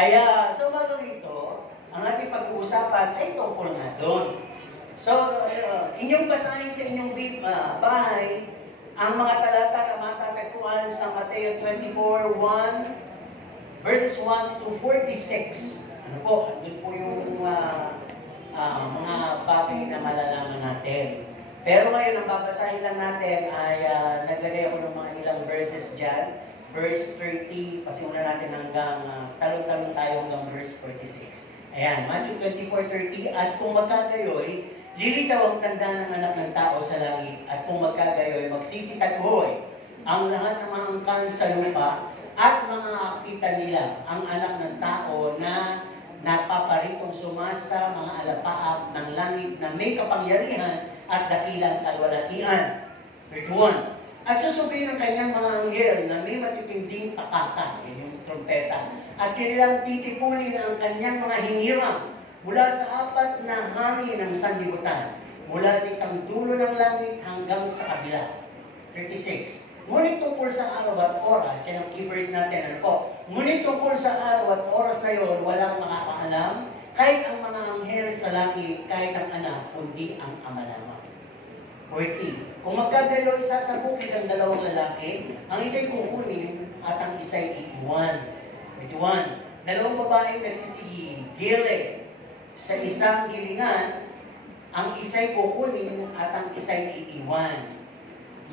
Kaya sa umaga rito, ang ating pag-uusapan ay tungkol nga doon. So, inyong basahin sa inyong bahay, ang mga talata na matatagpuan sa Mateo 24:1, verses 1 to 46. Ano po, andun po yung mga bagay na malalaman natin. Pero ngayon, ang babasahin lang natin ay naglagay ako ng mga ilang verses dyan. Verse 30, pasimulan natin hanggang talong-talong tayo hanggang verse 46. Ayan, Matthew 24:30, at kung magkagayoy, lilitaw ang tanda ng anak ng tao sa langit, at kung magkagayoy, magsisitagoy ang lahat ng mga angkan sa lupa, at mga akitan nila ang anak ng tao na napaparitong sumasa mga alapaap ng langit na may kapangyarihan at dakilang kalwalatian. 31. At susubihin ng kanyang mga anghel na may matitinding pakaka, yun yung trompeta, at kanilang titipulin ang kanyang mga hinirang mula sa apat na hangin ng sanlibutan, mula sa isang dulo ng langit hanggang sa kabila. 36. Ngunit tungkol sa araw at oras, yan ang key verse natin, ano po? Ngunit tungkol sa araw at oras na yon, walang makakaalam, kahit ang mga anghel sa langit, kahit ang anak, kundi ang ama lamang. 40. Kung magkagayo, isa sa bukid ang dalawang lalaki, ang isa'y kukunin at ang isa'y iiwan. 21. Dalawang babaeng nagsisigilid sa isang gilingan, ang isa'y kukunin at ang isa'y iiwan.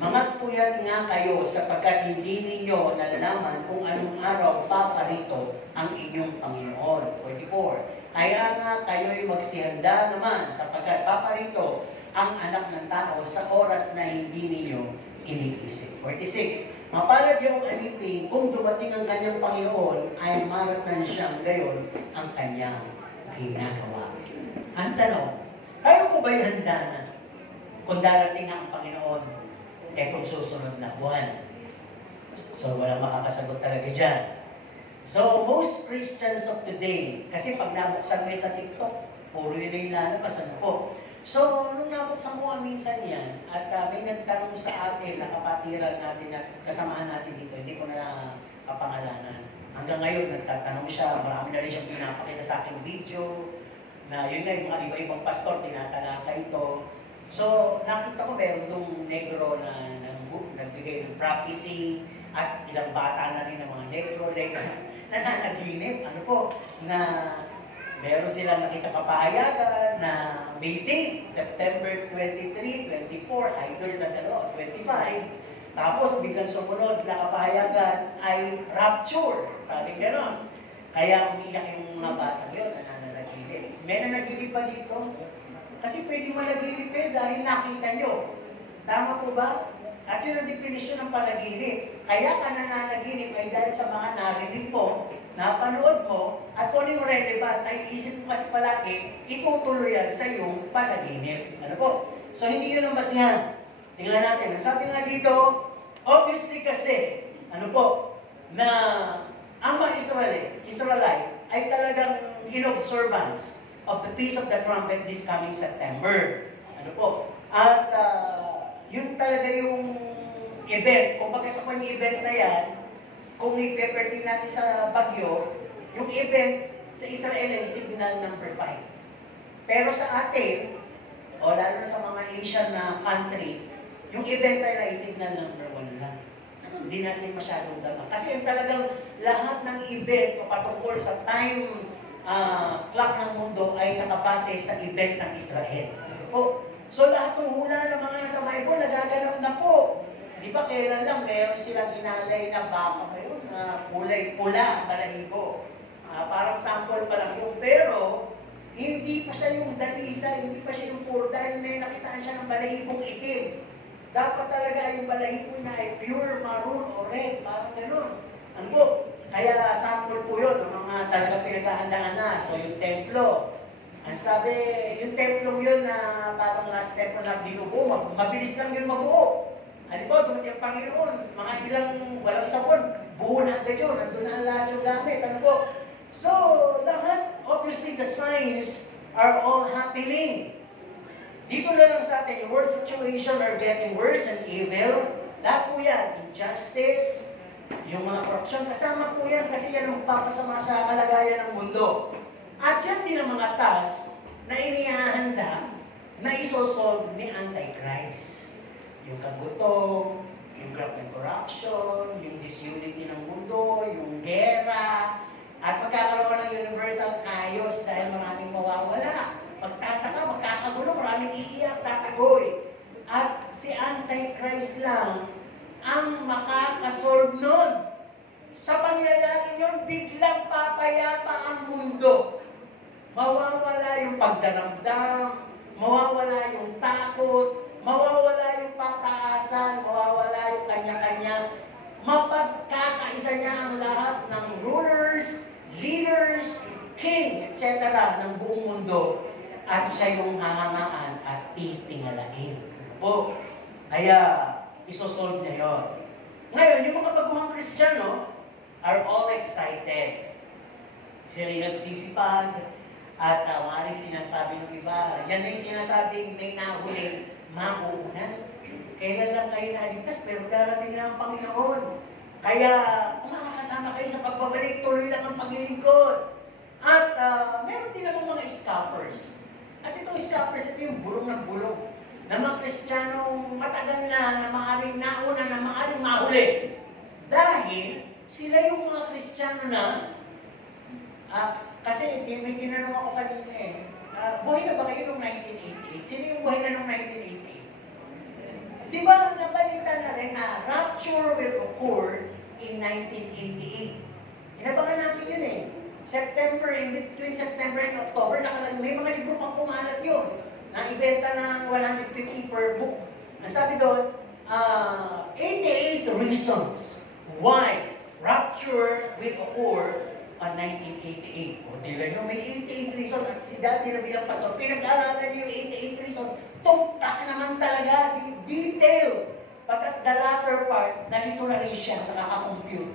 Magpuyat nga kayo sapagkat hindi ninyo nalalaman kung anong araw paparito ang inyong Panginoon. 44. Kaya nga kayo'y magsihanda naman sapagkat paparito ang anak ng tao sa oras na hindi ninyo iniisip. 46. Mapalad yung alipin kung dumating ang kanyang Panginoon ay maratnan siyang gayon ang kanyang ginagawa. Ang tanong, tayo po ba'y handa na kung darating ang Panginoon kung susunod na buwan? So, walang makakasagot talaga dyan. So, most Christians of today, kasi pag nabuksan mo sa TikTok, puro yun na yung lalabas, ano po? So, nung nabuksan mo minsan yan, at may nagtanong sa atin na kapatiran natin at kasamahan natin dito, hindi ko na kapangalanan. Hanggang ngayon, nagtatanong siya, marami na rin siyang pinapakita sa aking video, na yun nga, yung mga iba-ibang pastor, tinatalaka ito. So, nakita ko meron itong negro na nagbigay ng prophecy, at ilang bata na rin ng mga negro, nananaginip, ano po, na meron silang nakita kapahayagan na meeting, September 23, 24, either sa 25, tapos biglang sumunod na kapahayagan ay rapture, sabi gano'n. Kaya umiyak yung mga bata yun, nananaginip. May nanaginip pa dito? Kasi pwede managinip dahil nakita nyo. Tama po ba? At yun ang definisyon ng panaginip. Kaya ka nananaginip ay dahil sa mga narinig mo, napanood mo, at kung yung relevant, ay isip mo kasi palagi, itutuloy yan sa iyong panaginip. Ano po? So, hindi yun ang basihan. Tingnan natin. Ang sabi nga dito, obviously kasi, ano po, na ang mga Israelite ay talagang in observance of the Feast of the Trumpet this coming September. Ano po? At yun talaga yung event. Kung sa kung event na yan, kung i-pertain natin sa Bagyo, yung event sa Israel ay signal number 5. Pero sa atin, o lalo na sa mga Asian na country, yung event ay signal number 1 lang. Hindi natin masyadong dama. Kasi yung talagang lahat ng event o patungkol sa time clock ng mundo ay nakabase sa event ng Israel. So lahat ng hula ng mga nasa Bible nagaganap na po. Di ba kailan lang meron silang inalay na baka ngayon na kulay pula, balahibo. Parang sample pa lang yun. Pero hindi pa siya yung dalisa, hindi pa siya yung puro dahil may nakitaan siya ng balahibong itim. Dapat talaga yung balahibo niya ay pure maroon o red, parang gano'n. Ano po? Kaya sample po yun, ang mga talaga pinaghahandaan na. So yung templo, ang sabi, yung templo yun na parang last templo na binubuo, mabilis lang yun mabuo. Ano po, dumating ang Panginoon, mga ilang, walang sabon, buo na agad yun, nandun na ang lahat yung gamit. Ano po? So, lahat, obviously, the signs are all happening. Dito na lang sa atin, yung world situation are getting worse and evil. Lahat po yan, injustice, Yung mga korupsyon, kasama po yan kasi yan ang papasama sa kalagayan ng mundo. At yan din ang mga task na inihahanda na isosolve ni Antichrist. Yung kagutom, yung graft and corruption, yung disunity ng mundo, yung gera, at magkakaroon ng universal chaos dahil maraming mawawala. Magtataka, magkakagulo, maraming iiyak, tatagoy. At si Antichrist lang ang makakasolve nun. Sa pangyayari yun, biglang papayapa ang mundo. Mawawala yung pagdaramdam, mawawala yung takot, mawawala yung pataasan, mawawala yung kanya-kanya. Mapagkakaisa niya ang lahat ng rulers, leaders, king, etc. ng buong mundo. At siya yung hahangaan at titingalain. Po, kaya isosolve niya yun. Ngayon, yung mga baguhang Kristiyano are all excited. Sila yung nagsisipag at maaaring sinasabi ng iba, yan na yung sinasabing may nahuling mauuna. Kailan lang kayo naligtas, pero darating lang ang Panginoon. Kaya, kung makakasama kayo sa pagbabalik, tuloy lang ang paglilingkod. At meron din akong mga scoffers. At itong scoffers, ito yung bulong ng bulong na mga Kristiyanong matagal na maaaring nauna, na maaaring mahuli. Dahil sila yung mga Kristiyano na, kasi may tinanong ako kanina buhay na ba kayo noong 1988? Sino yung buhay na noong 1988? Di ba nabalita na rin na rapture will occur in 1988? Inabangan natin yun September, in between September and October, may mga libro pang pumalat yun. Na ibenta ng 150 per book. Ang sabi doon, 88 reasons why rapture will occur on 1988. O tila nyo, may 88 reasons. At si dati na bilang pastor, pinag-aralan niyo yung 88 reasons. Tumpak naman talaga, detail. But at the latter part, nalito na rin siya sa kakakompute.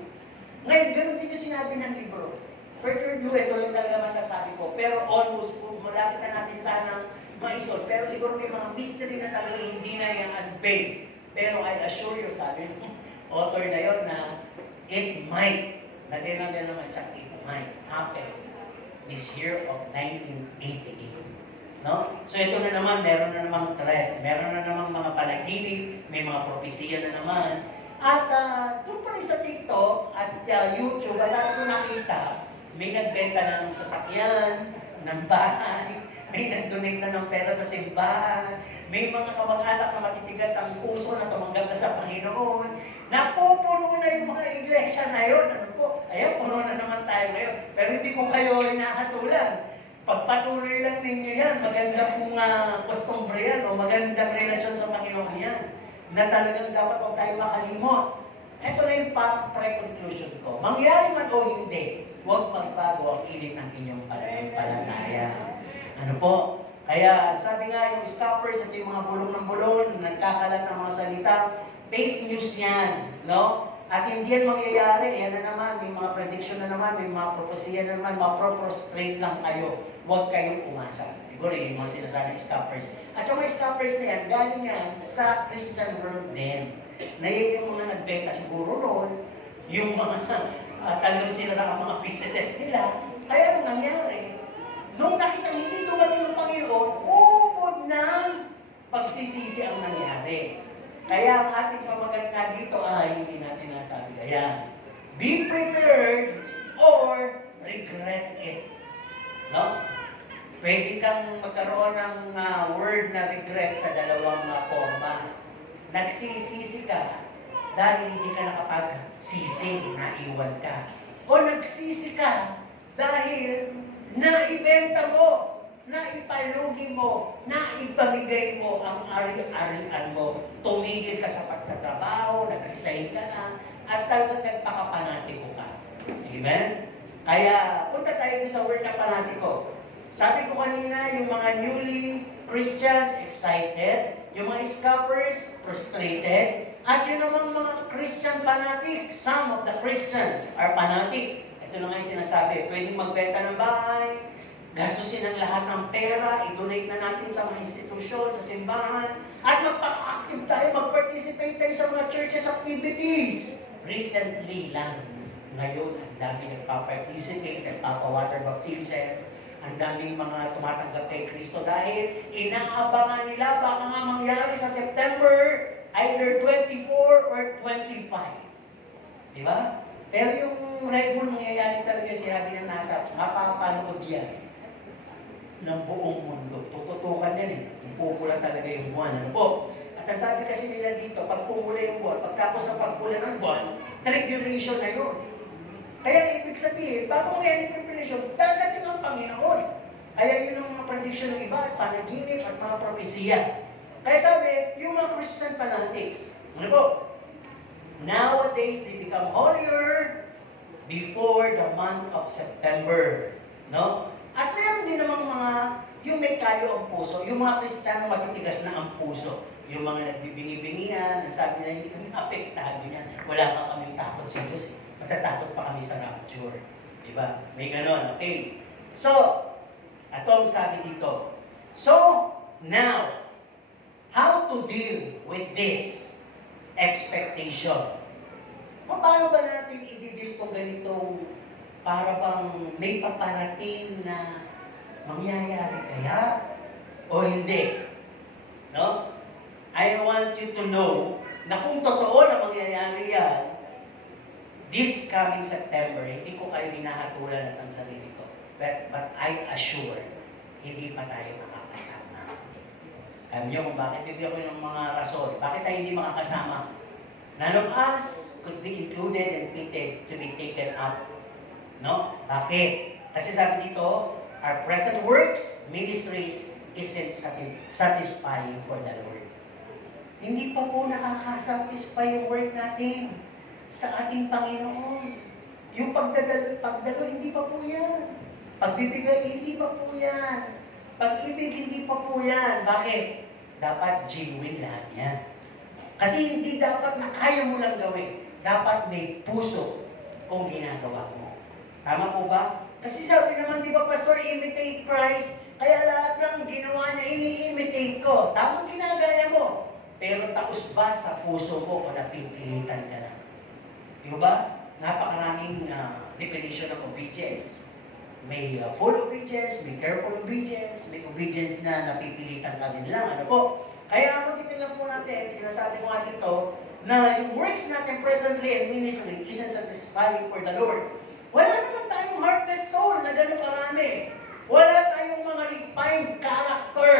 Ngayon, ganun din yung sinabi ng libro. Further view, ito yung talaga masasabi ko. Pero almost, malapit na natin sanang maisol. Pero siguro may mga mystery na talaga hindi na yung unveil. Pero I assure you, sabi ng author na yun na it might, natin naman siya, it might happen this year of 1988. No? So ito na naman, meron na namang threat, meron na namang mga panaginip, may mga propesiya na naman. At doon pa rin sa TikTok at YouTube, wala ko nakita, may nagbenta ng sasakyan, ng bahay, may nag-donate na ng pera sa simbahan, may mga kamag-anak na matitigas ang puso na tumanggap na sa Panginoon, napupuno na yung mga iglesia na yun. Ano po? Ayan, puno na naman tayo ngayon. Pero hindi ko kayo hinahatulan. Pagpatuloy lang ninyo yan, maganda pong costumbre yan, o magandang relasyon sa Panginoon yan, na talagang dapat huwag tayo makalimot. Ito na yung pre-conclusion ko. Mangyari man o hindi, huwag magbago ang init ng inyong pananampalataya. Ano po? Kaya sabi nga yung scoffers at yung mga bulong ng bulong, nagkakalat ng mga salita, fake news yan. No? At hindi yan mangyayari. Yan na naman, may mga prediction na naman, may mga propesya na naman, maproprostrate lang kayo. Huwag kayong umasa. Siguro yung mga sinasabing scoffers. At yung mga scoffers na yan, galing yan sa Christian world din. Na yun yung mga nagbenta siguro noon, yung mga talagang sinara ang mga businesses nila. Kaya ang nangyari, nung nakita hindi tumating ng Panginoon, ubod ng pagsisisi ang nangyari. Kaya ang ating pamaganda dito ay hindi natin nasabi. Ayan. Be prepared or regret it. No? Pwede kang magkaroon ng word na regret sa dalawang forma. Nagsisisi ka dahil hindi ka nakapagsisi, naiwan ka. O nagsisi ka dahil naibenta mo, naipalugi mo, naipamigay mo ang ari-arian mo. Tumigil ka sa pagtatrabaho, nag-resign ka na, at talagang nagpakapanatiko ka. Amen? Kaya, punta tayo sa word na panatiko. Sabi ko kanina, yung mga newly Christians, excited. Yung mga scoffers, frustrated. At yun namang mga Christian fanatic. Some of the Christians are fanatic. Ito na nga yung sinasabi, pwedeng magbenta ng bahay, gastusin ang lahat ng pera, i-donate na natin sa mga institusyon, sa simbahan, at magpaka-active tayo, mag-participate tayo sa mga churches activities. recently lang, ngayon, ang dami nagpa-participate, nagpapa-water baptism, ang daming mga tumatanggap kay Kristo dahil inaabangan nila baka nga mangyari sa September either 24 or 25. Di ba? Pero yung Red Bull mangyayari talaga yung sinabi ng NASA, mapapanood yan ng buong mundo. Tututukan yan eh. Pupula talaga yung buwan. Ano po? At ang sabi kasi nila dito, pag pumula yung buwan, pagtapos ng pagpula ng buwan, tribulation na yun. Kaya ibig sabihin, bago mangyari yung tribulation, dadating ang Panginoon. Kaya yun ang mga prediction ng iba, at panaginip at mga propesiya. Kaya sabi, yung mga Christian fanatics, ano po? Nowadays, they become holier before the month of September. No? At meron din namang mga, yung may kayo ang puso, yung mga Kristiyano matitigas na ang puso. Yung mga nagbibingi-bingihan, nagsabi na hindi kami apektado niyan. Wala pa kami takot sa Diyos. Matatakot pa kami sa rapture. Diba? May ganon. Okay. So, atong sabi dito. So, now, how to deal with this expectation? Paano ba natin i-deal itong ganitong para bang may paparating na mangyayari kaya o hindi? No? I want you to know na kung totoo na mangyayari yan, this coming September, hindi ko kayo hinahatulan at ang sarili ko. But I assure, hindi pa tayo makakasama. Alam niyo kung bakit bibigyan ko ng mga rason. Bakit tayo hindi makakasama? None of us could be included and to be taken up. No? Bakit? Kasi sabi dito, our present works, ministries, isn't satisfying for the Lord. Hindi pa po nakakasatisfy yung work natin sa ating Panginoon. Yung pagdalo, hindi pa po yan. Pagbibigay, hindi pa po yan. Pag-ibig, hindi pa po yan. Bakit? Dapat genuine lahat yan. Kasi hindi dapat na kaya mo lang gawin. Dapat may puso kung ginagawa mo. Tama po ba? Kasi sabi naman, di ba, Pastor, imitate Christ. Kaya lahat ng ginawa niya, ini-imitate ko. Tamang ginagaya mo. Pero taos ba sa puso mo o napipilitan ka na? Di ba? Napakaraming definition of obedience. May full obedience, may careful obedience, may obedience na napipilitan ka din lang. Ano po? Kaya magtitignan po natin, sinasabi ko nga dito, na yung works natin presently and ministry isn't satisfying for the Lord. Wala naman tayong heartless soul na gano'ng karami. Wala tayong mga refined character.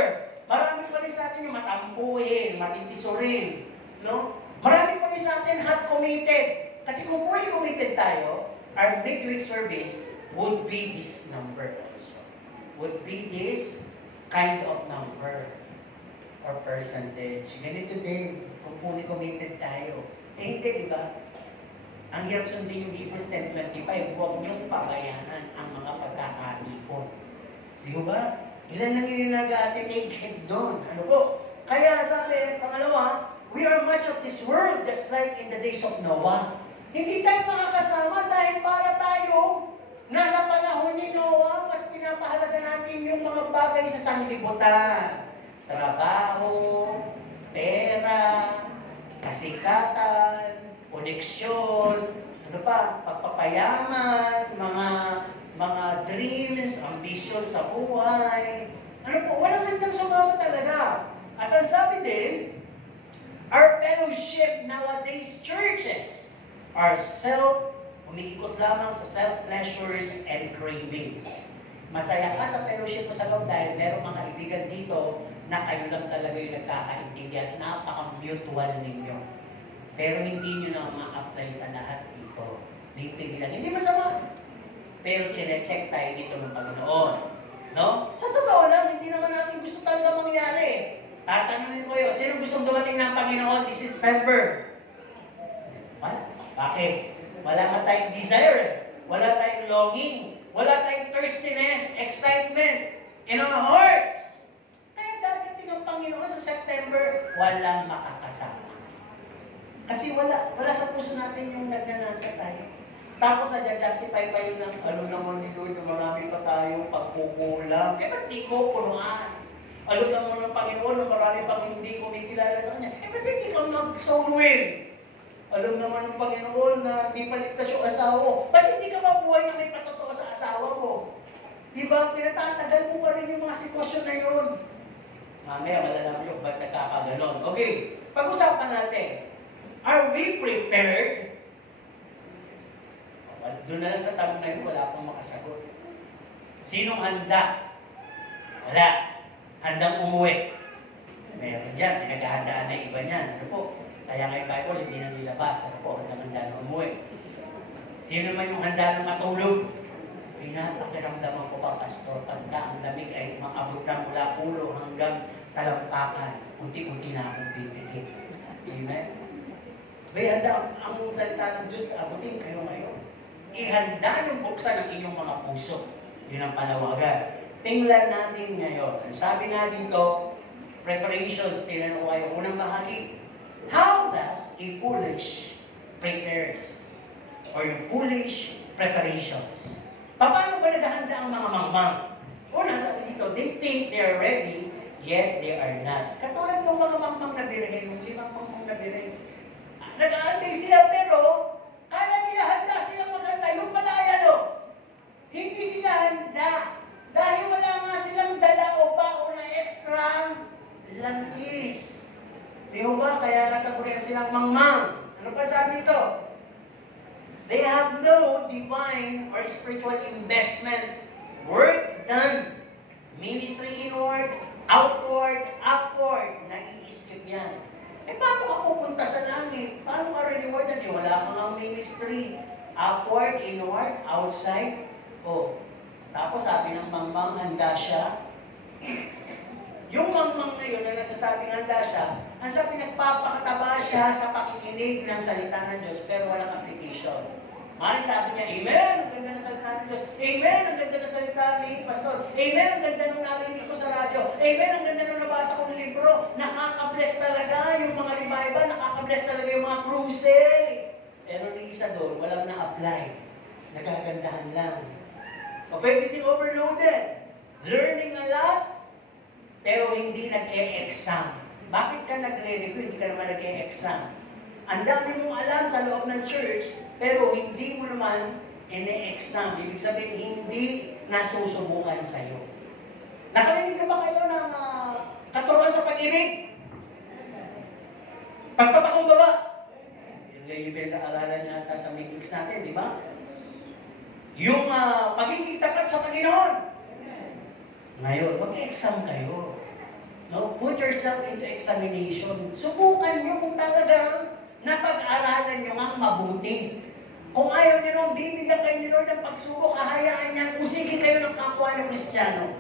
Marami pa rin sa atin yung matampuhin, matitisurin. No? Marami pa rin sa atin hot committed. Kasi kung fully committed tayo, our midweek service would be this number also. Would be this kind of number or percentage. Ganito din, kung fully committed tayo. Eh hindi, di ba? Ang hirap sundin yung Hebrews 10:25, huwag niyong pabayanan ang mga pagkakaipon. Di ba? Ilan na yung nag-attentate doon? Ano po? Kaya sabi, pangalawa, we are much of this world just like in the days of Noah. Hindi tayo makakasama dahil para tayo nasa panahon ni Noah, mas pinapahalaga natin yung mga bagay sa sanglibutan. Trabaho, pera, kasikatan, koneksyon, ano pa, pagpapayaman, mga dreams, ambition sa buhay. Ano po, walang handang sumama talaga. At ang sabi din, our fellowship nowadays churches are umiikot lamang sa self-pleasures and cravings. Masaya ka sa fellowship mo sa loob dahil merong mga ibigan dito na kayo lang talaga yung nagkakaintindihan. Napaka-mutual ninyo. Pero hindi nyo na ma-apply sa lahat dito. Hindi masama. Pero chine-check tayo dito ng Panginoon. No? Sa totoo lang, hindi naman natin gusto talaga mangyari. Tatanungin ko yun, sino gustong dumating ng Panginoon this September? Wala. Bakit? Wala nga tayong desire. Wala tayong longing. Wala tayong thirstiness, excitement in our hearts. Kaya darating ang Panginoon sa September, walang makakasama. Kasi wala sa puso natin yung nagnanasa tayo. Tapos na-justify pa yun ng alam naman ni Lord na marami pa tayong pagkukulang. Eh ba't di ko punuan? Alam naman ng Panginoon na marami pang hindi kumikilala sa Kanya. Eh ba't hindi ka mag-soul win? Alam naman ng Panginoon na di paligtas yung asawa mo. Ba't hindi ka mabuhay na may patotoo sa asawa mo? Di ba? Pinatatagal mo pa rin yung mga sitwasyon na yun. Mamaya malalaman yung ba't nagkakaganon. Okay, pag-usapan natin. Are we prepared? Doon na lang sa tanong na yun, wala pang makasagot. Sinong handa? Wala. Handang umuwi. Meron dyan, pinaghahandaan na iba niyan. Ano po? Kaya ngayon Bible, hindi na nilabas. Ano po? Handang handa na umuwi. Sino naman yung handa ng matulog? Pinapakiramdaman ko pa, Pastor, pagka ang lamig ay maabot na mula ulo hanggang talampakan. Unti-unti na akong bibigit. Amen? May handa ang salita ng Diyos, abutin kayo ngayon. Ihanda yung buksan ng inyong mga puso. Yun ang panawagan. Tingnan natin ngayon. Ang sabi nga dito, preparations, tingnan ko kayo. Unang bahagi, how does a foolish prepares? Or yung foolish preparations. Paano ba naghahanda ang mga mangmang? Una, sabi dito, they think they are ready, yet they are not. Katulad ng mga mangmang na birhen, yung 5 mangmang na birhen. Nag-aantay sila pero kala nila handa silang maghanda. Yung malaya, no? Hindi sila handa. Dahil wala nga silang dala o bao na extra langis. Di ba? Kaya nagkakurihan silang mangmang. Ano pa sabi ito? They have no divine or spiritual investment. Work done. Ministry inward, outward, upward. Nai-skip yan. Eh, paano ka pupunta sa langit? Paano ka rewarded? Wala kang ang ministry. Upward, inward, outside. Oh. Tapos sabi ng mangmang, handa siya. Yung mangmang na yun na nagsasabing handa siya, ang sabi nagpapakataba siya sa pakikinig ng salita ng Diyos, pero walang application. Maring sabi niya, Amen! Ang ganda ng salita ng Diyos. Amen! Ang ganda ng salita ni Pastor. Amen! Ang ganda nung narinig ko sa radyo. Amen! Ang ganda nung nabasa ko ng libro. Nakaka-bless talaga yung mga revival. Nakaka-bless talaga yung mga crusade. Pero ni isa doon, walang na-apply. Nagagandahan lang. O pwede din overloaded. Learning a lot, pero hindi nag-e-exam. Bakit ka nagre-review? Hindi ka naman nag-e-exam. Ang dami mong alam sa loob ng church, pero hindi mo naman ine-exam. Ibig sabihin, hindi nasusubukan sa'yo. Nakalinig na ba kayo ng katuruan sa pag-ibig? Pagpapakumbaba. Yung pinag-aaralan natin sa meetings natin, di ba? Yung pagiging tapat sa Panginoon. Ngayon, mag-exam kayo. No? Put yourself into examination. Subukan nyo kung talagang napag-aralan nyo nga mabuti. Kung ayaw nyo nung bibigyan kayo ni Lord ng pagsubok, kahayaan niya, usigin kayo ng kapwa ng Kristiyano.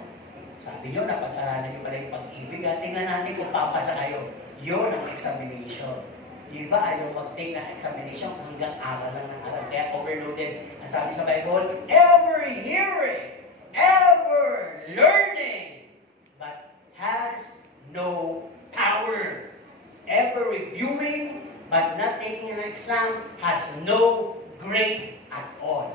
Sabi nyo, napag-aralan nyo pala yung pag-ibig. Tingnan natin kung papasa kayo. Yun ang examination. Iba ayaw mag-take ng examination hanggang aral lang ng aral. Kaya overloaded. Ang sabi sa Bible, ever hearing, ever learning, but has no power. Ever reviewing, but not taking an exam, has no grade at all.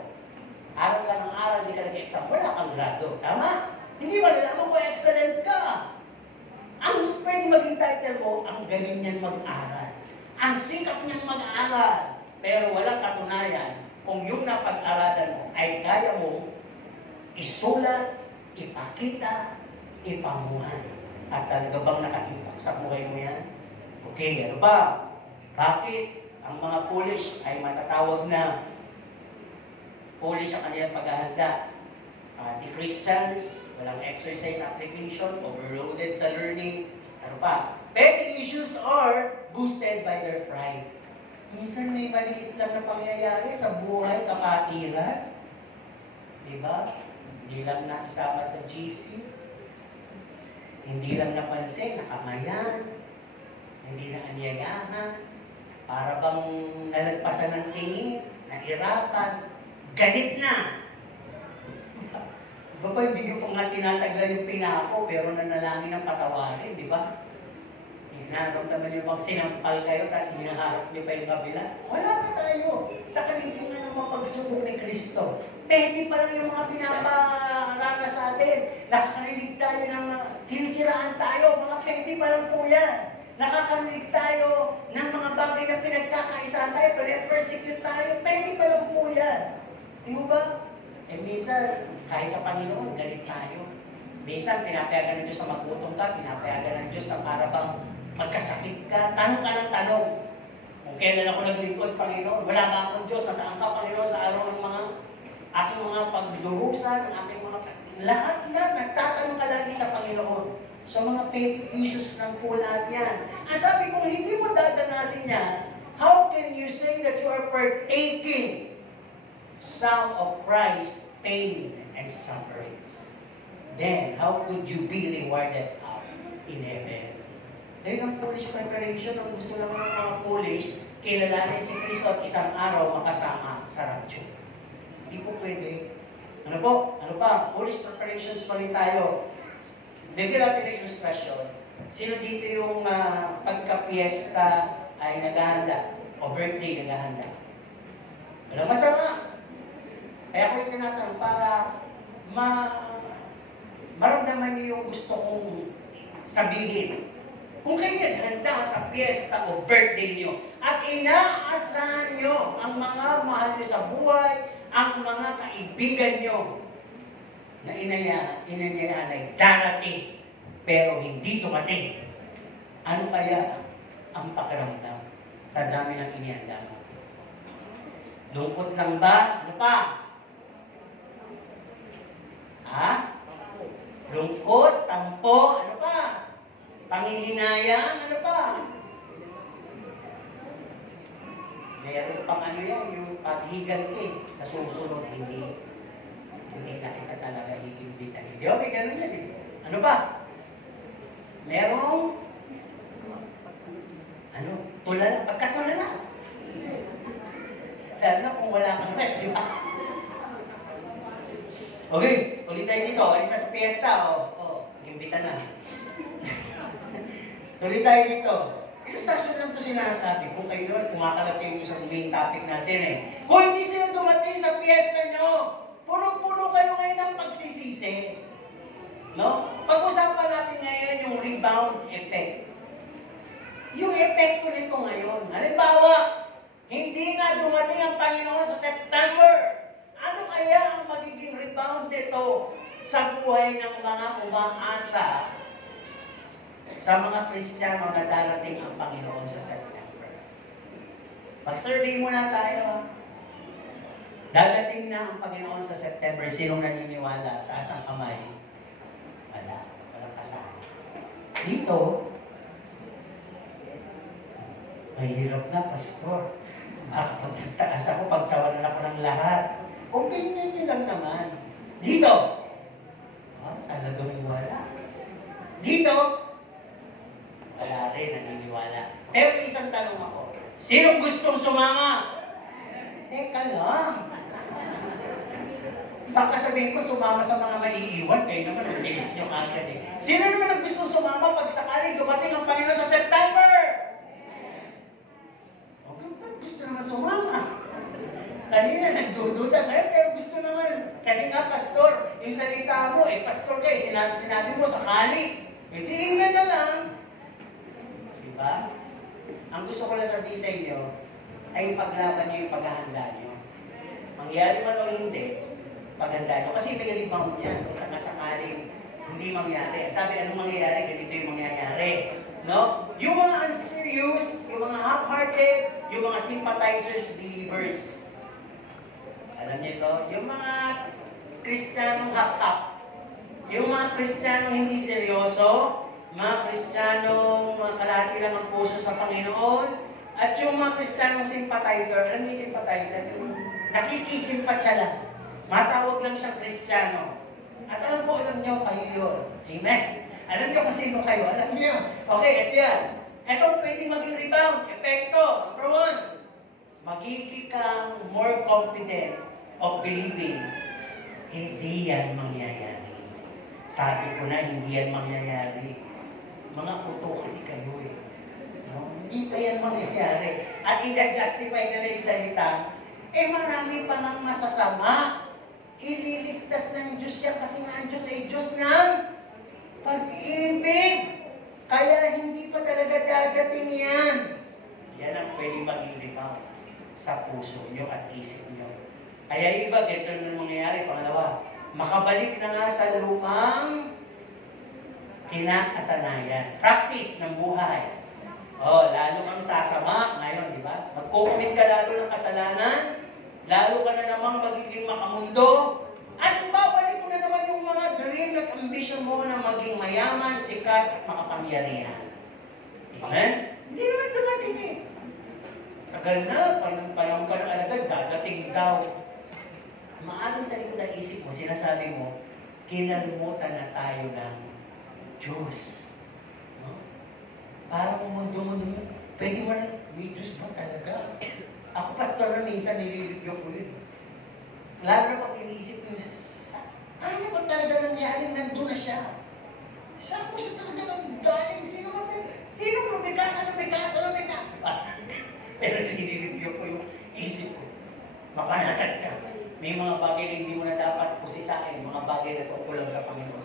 Aral ka ng aral, hindi ka nag-exam, wala kang grado. Tama? Hindi malalaman kung excellent ka. Ang pwede maging title mo, ang galing niyan mag-aral. Ang sikap niyang mag-aral, pero walang katunayan kung yung napag-aralan mo ay kaya mo isulat, ipakita, ipamuhay. At talaga bang naka-impact sa buhay mo yan? Okay, ano ba? Bakit ang mga foolish ay matatawag na foolish sa kanilang paghahanda? The Christians, walang exercise application, overloaded sa learning. Ano pa? Petty issues are boosted by their pride. Minsan may maliit lang na pangyayari sa buhay, kapatiran. Diba? Hindi lang nakisama sa GC. Hindi lang napansin, nakamayan. Hindi na anyayahan. Para bang nalagpasan ng tingin, nahirapan, galit na. Diba pa, hindi nyo pa nga tinataglan yung pinako, pero nanalangin ng patawarin, di ba? Naramdaman nyo bang sinampal kayo, tapos hinaharap nyo pa yung kabila? Wala pa tayo. Sa kaligtingan ng mga pagsubok ni Kristo. Pwede pa lang yung mga pinaparanas sa atin. Nakakarinig tayo ng sinisiraan tayo. Mga pwede pa lang po yan. nakakarinig tayo ng mga bagay na pinagkakaisahan tayo, persecute tayo, pwede pa lang po yan. Di mo ba? Minsan, kahit sa Panginoon, galit tayo. Minsan, pinapayagan ng Diyos na magutom ka, pinapayagan ng Diyos na para bang magkasakit ka. Tanong ka ng tanong. Kung kailan ako naglingkod, Panginoon, wala ba akong Diyos? Nasaan ka, Panginoon, sa araw ng mga aking mga pagdurusan, aking mga... Lahat na, nagtatanong ka lagi sa Panginoon. So, mga petty issues ng po lahat yan. Ang sabi kong hindi mo dadanasin yan, how can you say that you are partaking some of Christ's pain and sufferings? Then, how could you be rewarded up in heaven? Dahil ang Polish preparation, ang gusto lang ng mga Polish, kilalanin si Kristo at isang araw makasama sa rapture. Hindi po pwede. Ano po? Ano pa? Polish preparations pa rin tayo. Bigyan natin ng ilustrasyon. Sino dito yung pagka-fiesta ay naghahanda o birthday naghahanda? Walang masama. Kaya ko yung tinatanong para maramdaman niyo yung gusto kong sabihin. Kung kayo naghanda sa fiesta o birthday niyo at inaasahan niyo ang mga mahal niyo sa buhay, ang mga kaibigan niyo na inayaan ay darating pero hindi dumating. Ano kaya ang pakiramdam sa dami ng inihanda mo? Lungkot lang ba? Ano pa? Ha? Lungkot, tampo, ano pa? Panghihinayang, ano pa? Meron pang ano yan, yung paghiganti sa susunod, hindi na kita talaga iimbita. Hindi, okay, ganun yan eh. Ano ba? Merong, tulala, pagkatulala. Lalo kung wala kang rep, di ba? Okay, ulit tayo dito. Alis sa fiesta, imbita na. Tuloy tayo dito. Ilustrasyon lang ito sinasabi. Kung kayo naman, kumakalat kayo sa main topic natin eh. Kung hindi sila dumating sa fiesta nyo, puno-puno kayo ngayon ng pagsisisi. No? Pag-usapan natin ngayon yung rebound effect. Yung epekto nito ngayon. Halimbawa, hindi nga dumating ang Panginoon sa September. Ano kaya ang magiging rebound nito sa buhay ng mga umaasa sa mga Kristiyano na darating ang Panginoon sa September? Mag-survey muna tayo. Dadating na ang Panginoon sa September. Sinong naniniwala? Taas ang kamay. Wala. Walang kasama. Dito, mahirap na, Pastor. Pagtaas ako, pagtawanan ako ng lahat. Opinion nyo lang naman. Dito, talagang wala. Dito, wala rin naniniwala. Pero isang tanong ako, sinong gustong sumama? Teka lang. Baka sabihin ko, sumama sa mga maiiwan. Kayo naman, ang bilis nyo agad eh. Sino naman ang gustong sumama pag sakaling dumating ang Panginoon sa September? Okay, ba't gusto naman sumama? Kanina, nagdududa kayo, pero gusto naman. Kasi nga, Pastor, yung salita mo, Pastor kayo, sinabi mo, sakali. Tingnan na lang. Diba? Ang gusto ko lang sabihin sa inyo, ay paglaban niyo yung paghahanda niyo. Mangyari man o hindi, paghanda niyo. Kasi may rebound yan, kung sakaling hindi mangyari. At sabi, anong mangyayari? Ganito yung mangyayari. No? Yung mga unserious, yung mga half-hearted, yung mga sympathizers, believers. Alam niyo ito? Yung mga Kristiyanong hap-hap. Yung mga Kristiyanong hindi seryoso, mga Kristiyanong kalahati lang ang puso sa Panginoon, at yung mga Kristiyanong sympathizer, alam niyo yung sympathizer? Yung nakikisimpatya lang. Matawag lang siyang Kristiyano. At alam niyo, kayo yun. Amen. Alam niyo kung sino kayo. Alam niyo. Okay, ito yan. Ito pwedeng maging rebound. Epekto. Number 1. Magiging kang more confident of believing. Hindi yan mangyayari. Sabi ko na, hindi yan mangyayari. Mga puto kasi kayo eh. No? Hindi pa yan mangyayari. At i-justify na yung salita, marami pa nang masasama. Ililigtas ng Diyos yan kasi nga ang Diyos ay Diyos ng pag-ibig. Kaya hindi pa talaga Dadating yan. Yan ang pwedeng maging lipaw sa puso nyo at isip nyo. Kaya iba, ganito na mangyayari. Pangalawa, makabalik na nga sa lumang kinakasanayan. Practice ng buhay. Lalo kang sasama ngayon, di ba? Magkukumit ka lalo ng kasalanan, lalo ka na namang magiging makamundo, at ibabalik mo na naman yung mga dream at ambition mo na maging mayaman, sikat, at makapangyarihan. Amen? Hindi naman dumating eh. Tagal na, panahon pa ng alagad, dadating daw. Maaring sa likod ng isip mo, sinasabi mo, kinalimutan na tayo ng Diyos. No? Parang mundo-mundo, pwede mo na, may Diyos ba talaga? Ako, pastor na minsan, nililipyo ko yun. Lalo na pag iniisip ko, ano ba talaga nangyari? Nandun na siya. Saan mo siya talaga nang galing? Sino lumikas? Ano bigas? Pero nililipyo ko yung isip ko. Mapanatag ka. May mga bagay na hindi mo na dapat pusisain, mga bagay na tungkol lang sa Panginoon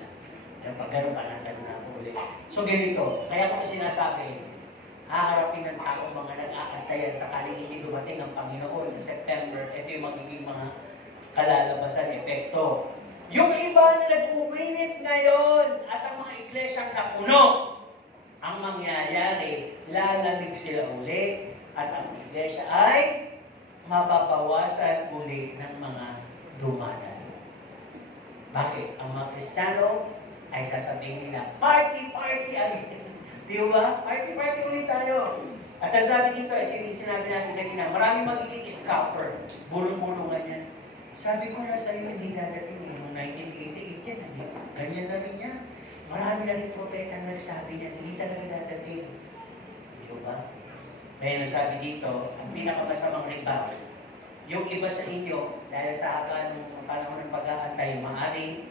lang. Yung pag gano'n panatag na ako ulit. So ganito, kaya ko sinasabi, haharapin ng taong mga nag-aantayan sakaling hindi dumating ang Panginoon sa September, ito yung magiging mga kalalabasan, epekto. Yung iba na nag-uminit ngayon at ang mga iglesyang napuno, ang mangyayari, lalamig sila uli at ang iglesia ay mababawasan uli ng mga dumadayo. Bakit? Ang mga Kristiyano ay sasabihin nila, party again. Di ba? Party ulit tayo. At ang sabi dito, ito yung sinabi natin kanina, maraming magiging scalper. Bulong-bulungan yan. Sabi ko na sa iyo, hindi dadating eh. Noong 1988 yan, ganyan na rin yan. Marami na rin propeta na nagsabi niya, hindi talaga dadating. Di ba? Kaya nasabi dito, ang pinakamasamang rebound, yung iba sa inyo, dahil sa haba ng panahon ng pag-aantay, maaaring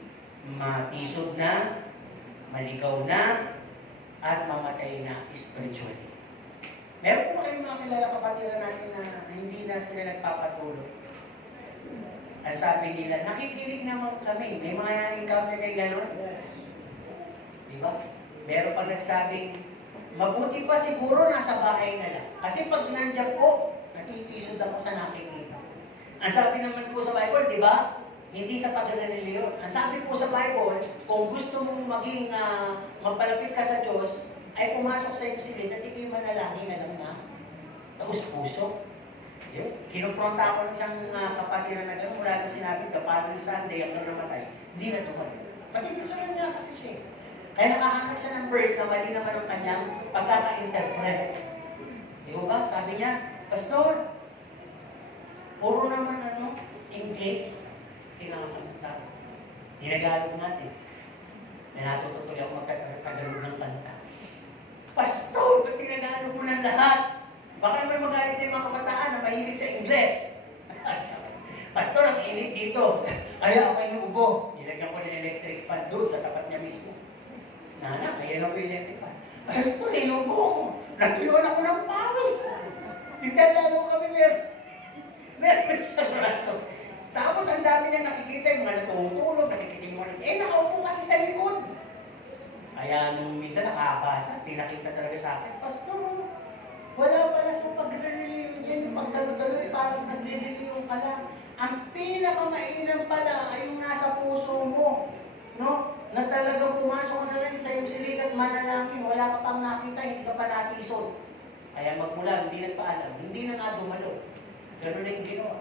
matisod na, maligaw na, at mamatay na spiritually. Meron po kayong mga kilala kapatiran natin na hindi na sila nagpapatuloy. Ang sabi nila, nakikinig naman kami. May mga na-encounter kayo gano'n? Di ba? Meron pang nagsabing, mabuti pa siguro nasa bahay na lang. Kasi pag nandiyan po, natitisod ako sa nakikita. Ang sabi naman po sa Bible, di ba? Hindi sa pag-reliyon. Ang sabi po sa Bible, kung gusto mong maging magpalapit ka sa Diyos, ay pumasok sa iyo sila at ito'y manalangin na lang na taus-puso. Kinupronta ako ng isang kapatiran na gano'n, mula na sinabi, the following Sunday, ang namatay, hindi na tumagal. Matitisulan niya kasi siya. Kaya nakahanap siya ng verse na mali naman ang kanyang pagkaka-interpret. Di ba? Sabi niya, Pastor, puro naman English, kinakanta. Dinagalog natin. Na natututuloy ako magkagalog ng kanta. Pastor, ba't tinagalog mo ng lahat? Baka naman magalit yung mga kabataan na mahilig sa Ingles. Pastor, ang init dito. Kaya ako inuubo. Nilagyan ko ng electric fan doon sa tapat niya mismo. Nana, kaya na ko yung electric fan. Ay, ito, inuubo ko. Natuyuan ako ng pawis. Nagdadalo kami meron siyang braso. Tapos ang dami niya nakikita yung mga natutulog, nakikita yung mga nakaupo kasi sa likod. Kaya nung minsan nakakabasa, pinakita talaga sa akin, Pastor, wala pala sa pag-release dyan, pagdalo-dalo parang nag-release ka lang. Ang pinakamainam pala ay yung nasa puso mo. No? Na talagang pumasok na lang sa iyong silig at manalangin, wala ka pang nakita, hindi ka pa natisod. Kaya magmula, hindi nagpaalam, hindi na nga dumalo. Ganun na yung ginawa.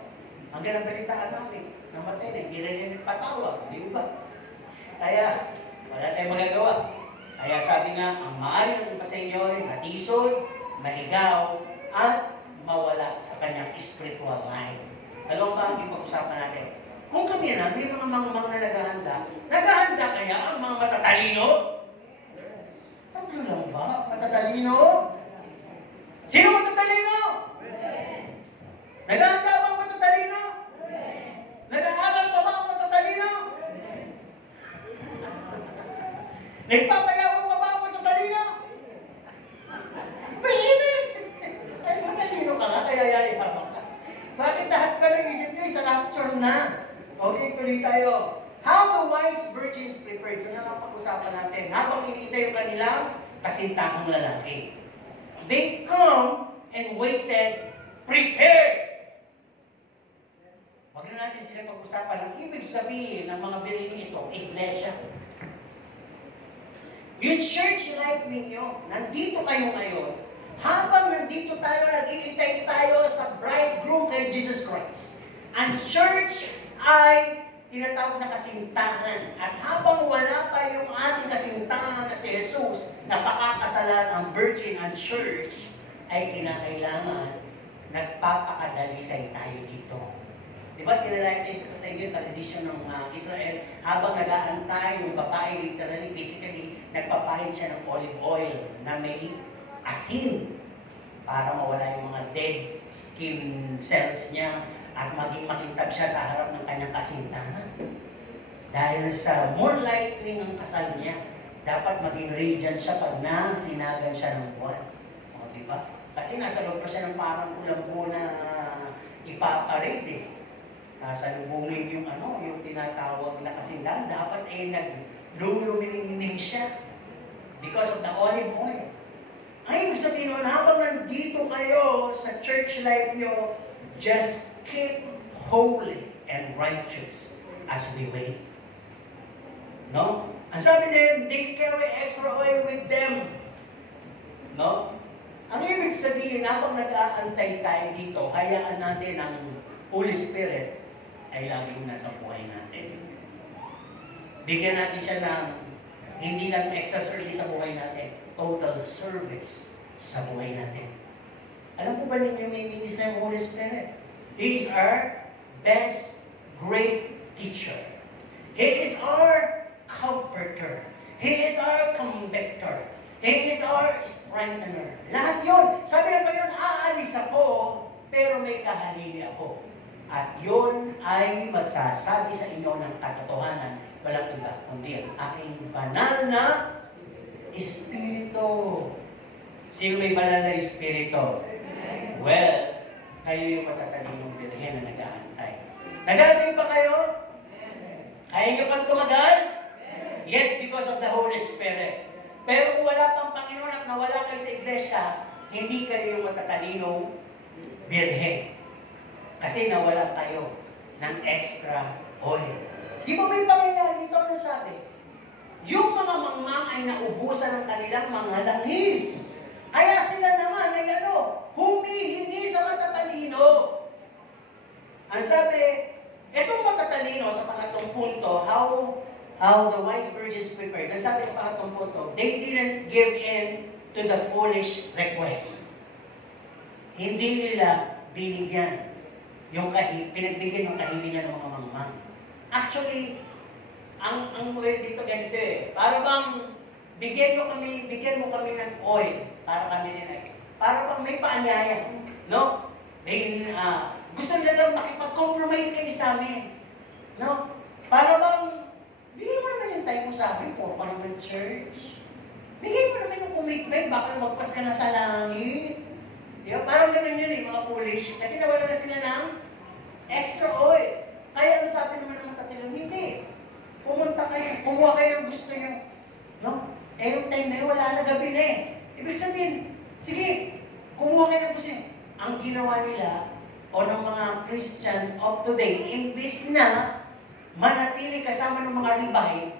Hanggang ang balitaan namin, namatay na, hindi na rin nagpatawag, di ba? Kaya, wala tayong magagawa. Kaya sabi nga, ang maaari ng iba sa inyo ay matisod, maligaw, at mawala sa kanyang spiritual mind. Alam ba ang pag-usapan natin? Kung kami na, may mga mangmang na naghahanda kaya ang mga matatalino? Tatlo lang ba? Matatalino? Sino matatalino? Naghahanda ba ang matatalino? Nag-aaral pa ba ang matatalino? Nagpapayawang pa ba ang matatalino? May ibig! Ay, matalino ka nga, kaya yayabang ka. Bakit lahat ka naisip nyo, isang rapture na? Okay, tuloy tayo. How the wise virgins prepared. Ito na lang pag-usapan natin. Habang hinihintay yung kanilang kasintahang lalaki. they come and waited, prepared. Huwag na natin sila pag-usapan. Ang ibig sabihin ng mga bilhin ito, iglesia. Yung church life ninyo, nandito kayo ngayon, habang nandito tayo, nag-iintay tayo sa bridegroom kay Jesus Christ. Ang church ay tinatawag na kasintahan. At habang wala pa yung ating kasintahan na si Jesus, napakakasalan ang virgin and church, ay kinakailangan nagpapakadalisay tayo dito. Diba, tinalay tayo sa inyo, tradisyon ng Israel, habang nag-aantay yung babae, literally, physically, nagpapahid siya ng olive oil na may asin para mawala yung mga dead skin cells niya at maging makintab siya sa harap ng kanyang kasintahan. Dahil sa more lightning ang kasal niya, dapat maging radiant siya pag nasinagan siya ng buwan. O, diba? Kasi nasa loob pa siya ng parang kulambo na ipaparade eh. Sasalubungin yung yung tinatawag na kasindahan, dapat naglulumining siya because of the olive oil. Ay, ibig sabihin nun, habang nandito kayo sa church life nyo, just keep holy and righteous as we wait. No? Ang sabi din, they carry extra oil with them. No? Ang ibig sabihin, habang nag-aantay tayo dito, hayaan natin ang Holy Spirit ay laging nasa buhay natin. Bigyan natin siya ng hindi lang extra service sa buhay natin, total service sa buhay natin. Alam po ba ninyo may minister ng Holy Spirit? He is our best, great teacher. He is our comforter. He is our convictor. He is our strengthener. Lahat yun. Sabi ng Panginoon, aalis ako, pero may kahalili ako. At yun ay magsasabi sa inyo ng katotohanan, walang iba, kundi ang aking banal na Espiritu. Sino may banal na Espiritu? Well, kayo yung matatalinong birhen na nag-aantay. Nag-aantay ba kayo? Kaya nyo pang tumagal? Yes, because of the Holy Spirit. Pero kung wala pang Panginoon at nawala kayo sa iglesia, hindi kayo yung matatalinong birhen. Kasi nawala tayo ng extra oil. Di ba may pangyayari ito? Ano sabi? Yung mga mangmang ay naubusan ng kanilang mga langis. Kaya sila naman ay humihingi sa matatalino. Ang sabi, itong matatalino sa pangatong punto, how the wise virgins prepared. Ang sabi sa pangatong punto, they didn't give in to the foolish request. Hindi nila binigyan pinagbigyan yung kahilingan ng mga mangmang. Actually, ang word dito ganito eh. Para bang bigyan mo kami ng oil para kami din para bang may paanyaya. No? Gusto nila lang makipag-compromise kayo sa amin. No? Para bang bigyan mo naman yung time mo sa amin po para ng church. Bigyan mo naman yung commitment, baka magpas ka na sa langit. Diba? Parang ganun yun mga foolish. Kasi nawala na sila ng extra oil. Kaya sabi naman ng matatilang, hindi. Pumunta kayo, kumuha kayo ng gusto nyo. No? Yung time na yun, wala na gabi na Ibig sabihin, sige, kumuha kayo ng gusto nyo. Ang ginawa nila, o ng mga Christian of today, imbis na manatili kasama ng mga ribay,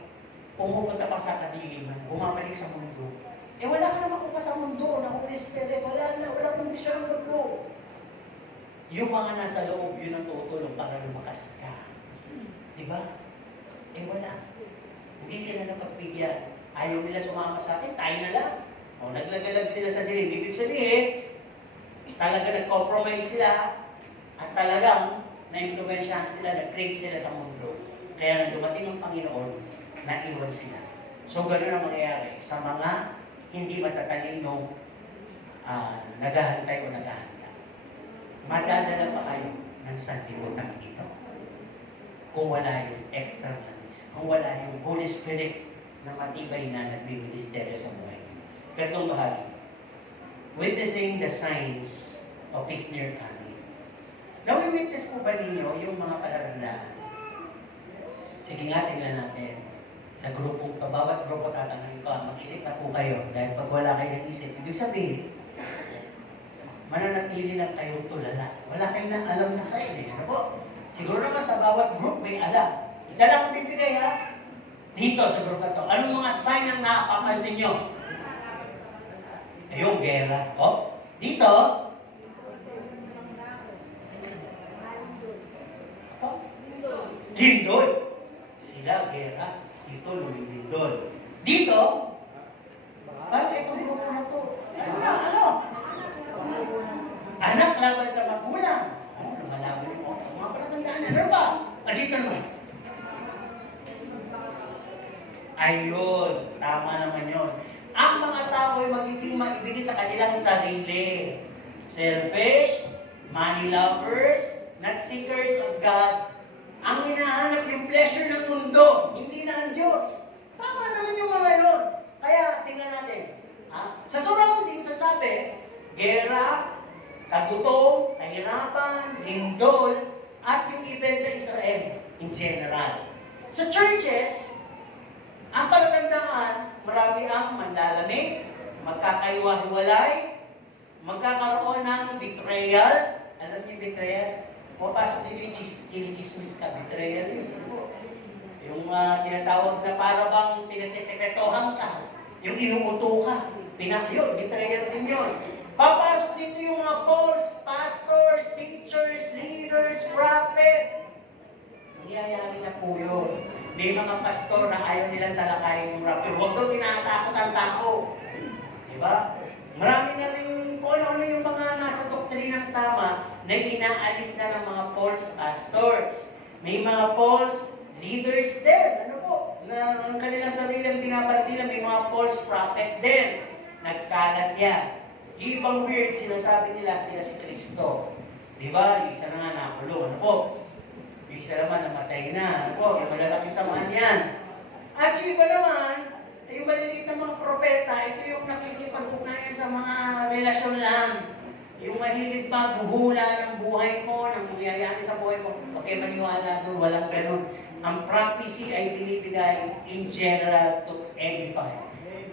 pumupunta pa sa kadiliman, bumabalik sa mundo. Wala ka naman kung sa mundo, na Holy Spirit, wala kondisyon ng mundo. Yung mga nasa loob, yun ang tutulong para lumakas ka. Diba? Wala. Hindi sila napagbigyan. Ayaw nila sumama sa atin, tayo na lang. O, naglagalag sila sa dilim. Ibig sabihin, talaga nag-compromise sila at talagang na-influensyahan sila, nag-create sila sa mundo. Kaya nang dumating ang Panginoon, naiwan sila. So, gano'n ang mangyayari sa mga hindi matatalinong naghahantay o naghahanda. Madadala pa kayo ng sanlibutan ito. Kung wala yung extra langis, kung wala yung Holy Spirit na matibay na nagbiministeryo sa buhay. Katlong bahagi, witnessing the signs of His near coming. Nawi-witness po ba ninyo yung mga palarandahan? Sige nga, tingnan natin. Sa bawat grupo tatanungin ko, mag-isip na po kayo. Dahil pag wala kayo ng isip, ibig sabihin, mananatili lang kayong tulala. Wala kayong na alam na sign eh. Ano po? Siguro naman sa bawat group may alam. Isa lang ang bibigay ha. Dito sa group na to. Anong mga sign ang napapansin nyo? Ayun, gera. O, dito. Lindol. Sila, gera. Dito, lumilindol. Dito, paano itong grupo na to? Ano? Anak laban sa magulang. Oh, lumalaban yung mga palatandaan. Ano ba? Dito naman. Ayun, tama naman yun. Ang mga tao ay magiging maibigay sa kanilang sarili. Selfish, money lovers, not seekers of God. Ang hinahanap yung pleasure ng mundo, hindi na ang Diyos. Tama naman yung mga yun. Kaya, tingnan natin. Sa surroundings, sasabi, gera, kagutom, kahirapan, lindol, at yung event sa Israel in general. Sa churches, ang palatandaan, marami ang manlalamig, magkakaiwa-hiwalay, magkakaroon ng betrayal. Alam niyo yung betrayal? Pumapasok din yung chinichismis ka, betrayal yun. Yung tinatawag na para bang pinagsisekretohan ka, yung inuuto ka, yun, betrayal din yun. Papasok dito yung mga false pastors, teachers, leaders, prophet. Nangyayari na po yun. May mga pastor na ayaw nilang talakayin yung rapture. Huwag daw tinatakot ang tao. Diba? Marami na rin kung ano yung mga nasa doktrinang tama na inaalis na ng mga false pastors. May mga false leaders din. Ano po? Na ang kanilang sarilang binabantilan, may mga false prophet din. Nagkalat yan. Yung ibang weird, sinasabi nila sila si Kristo. Diba? Yung isa na nga nakulong. Ano po? Yung isa naman namatay na. Ano po? Yung malalaking samaan yan. At yung iba naman, yung maliliit na mga propeta, ito yung nakikipag-ugnayan sa mga relasyon lang. Yung mahilig maghuhula ng buhay mo, ng mangyayari sa buhay mo, huwag kayo maniwala doon, walang ganun. Ang prophecy ay binibigay in general to edify.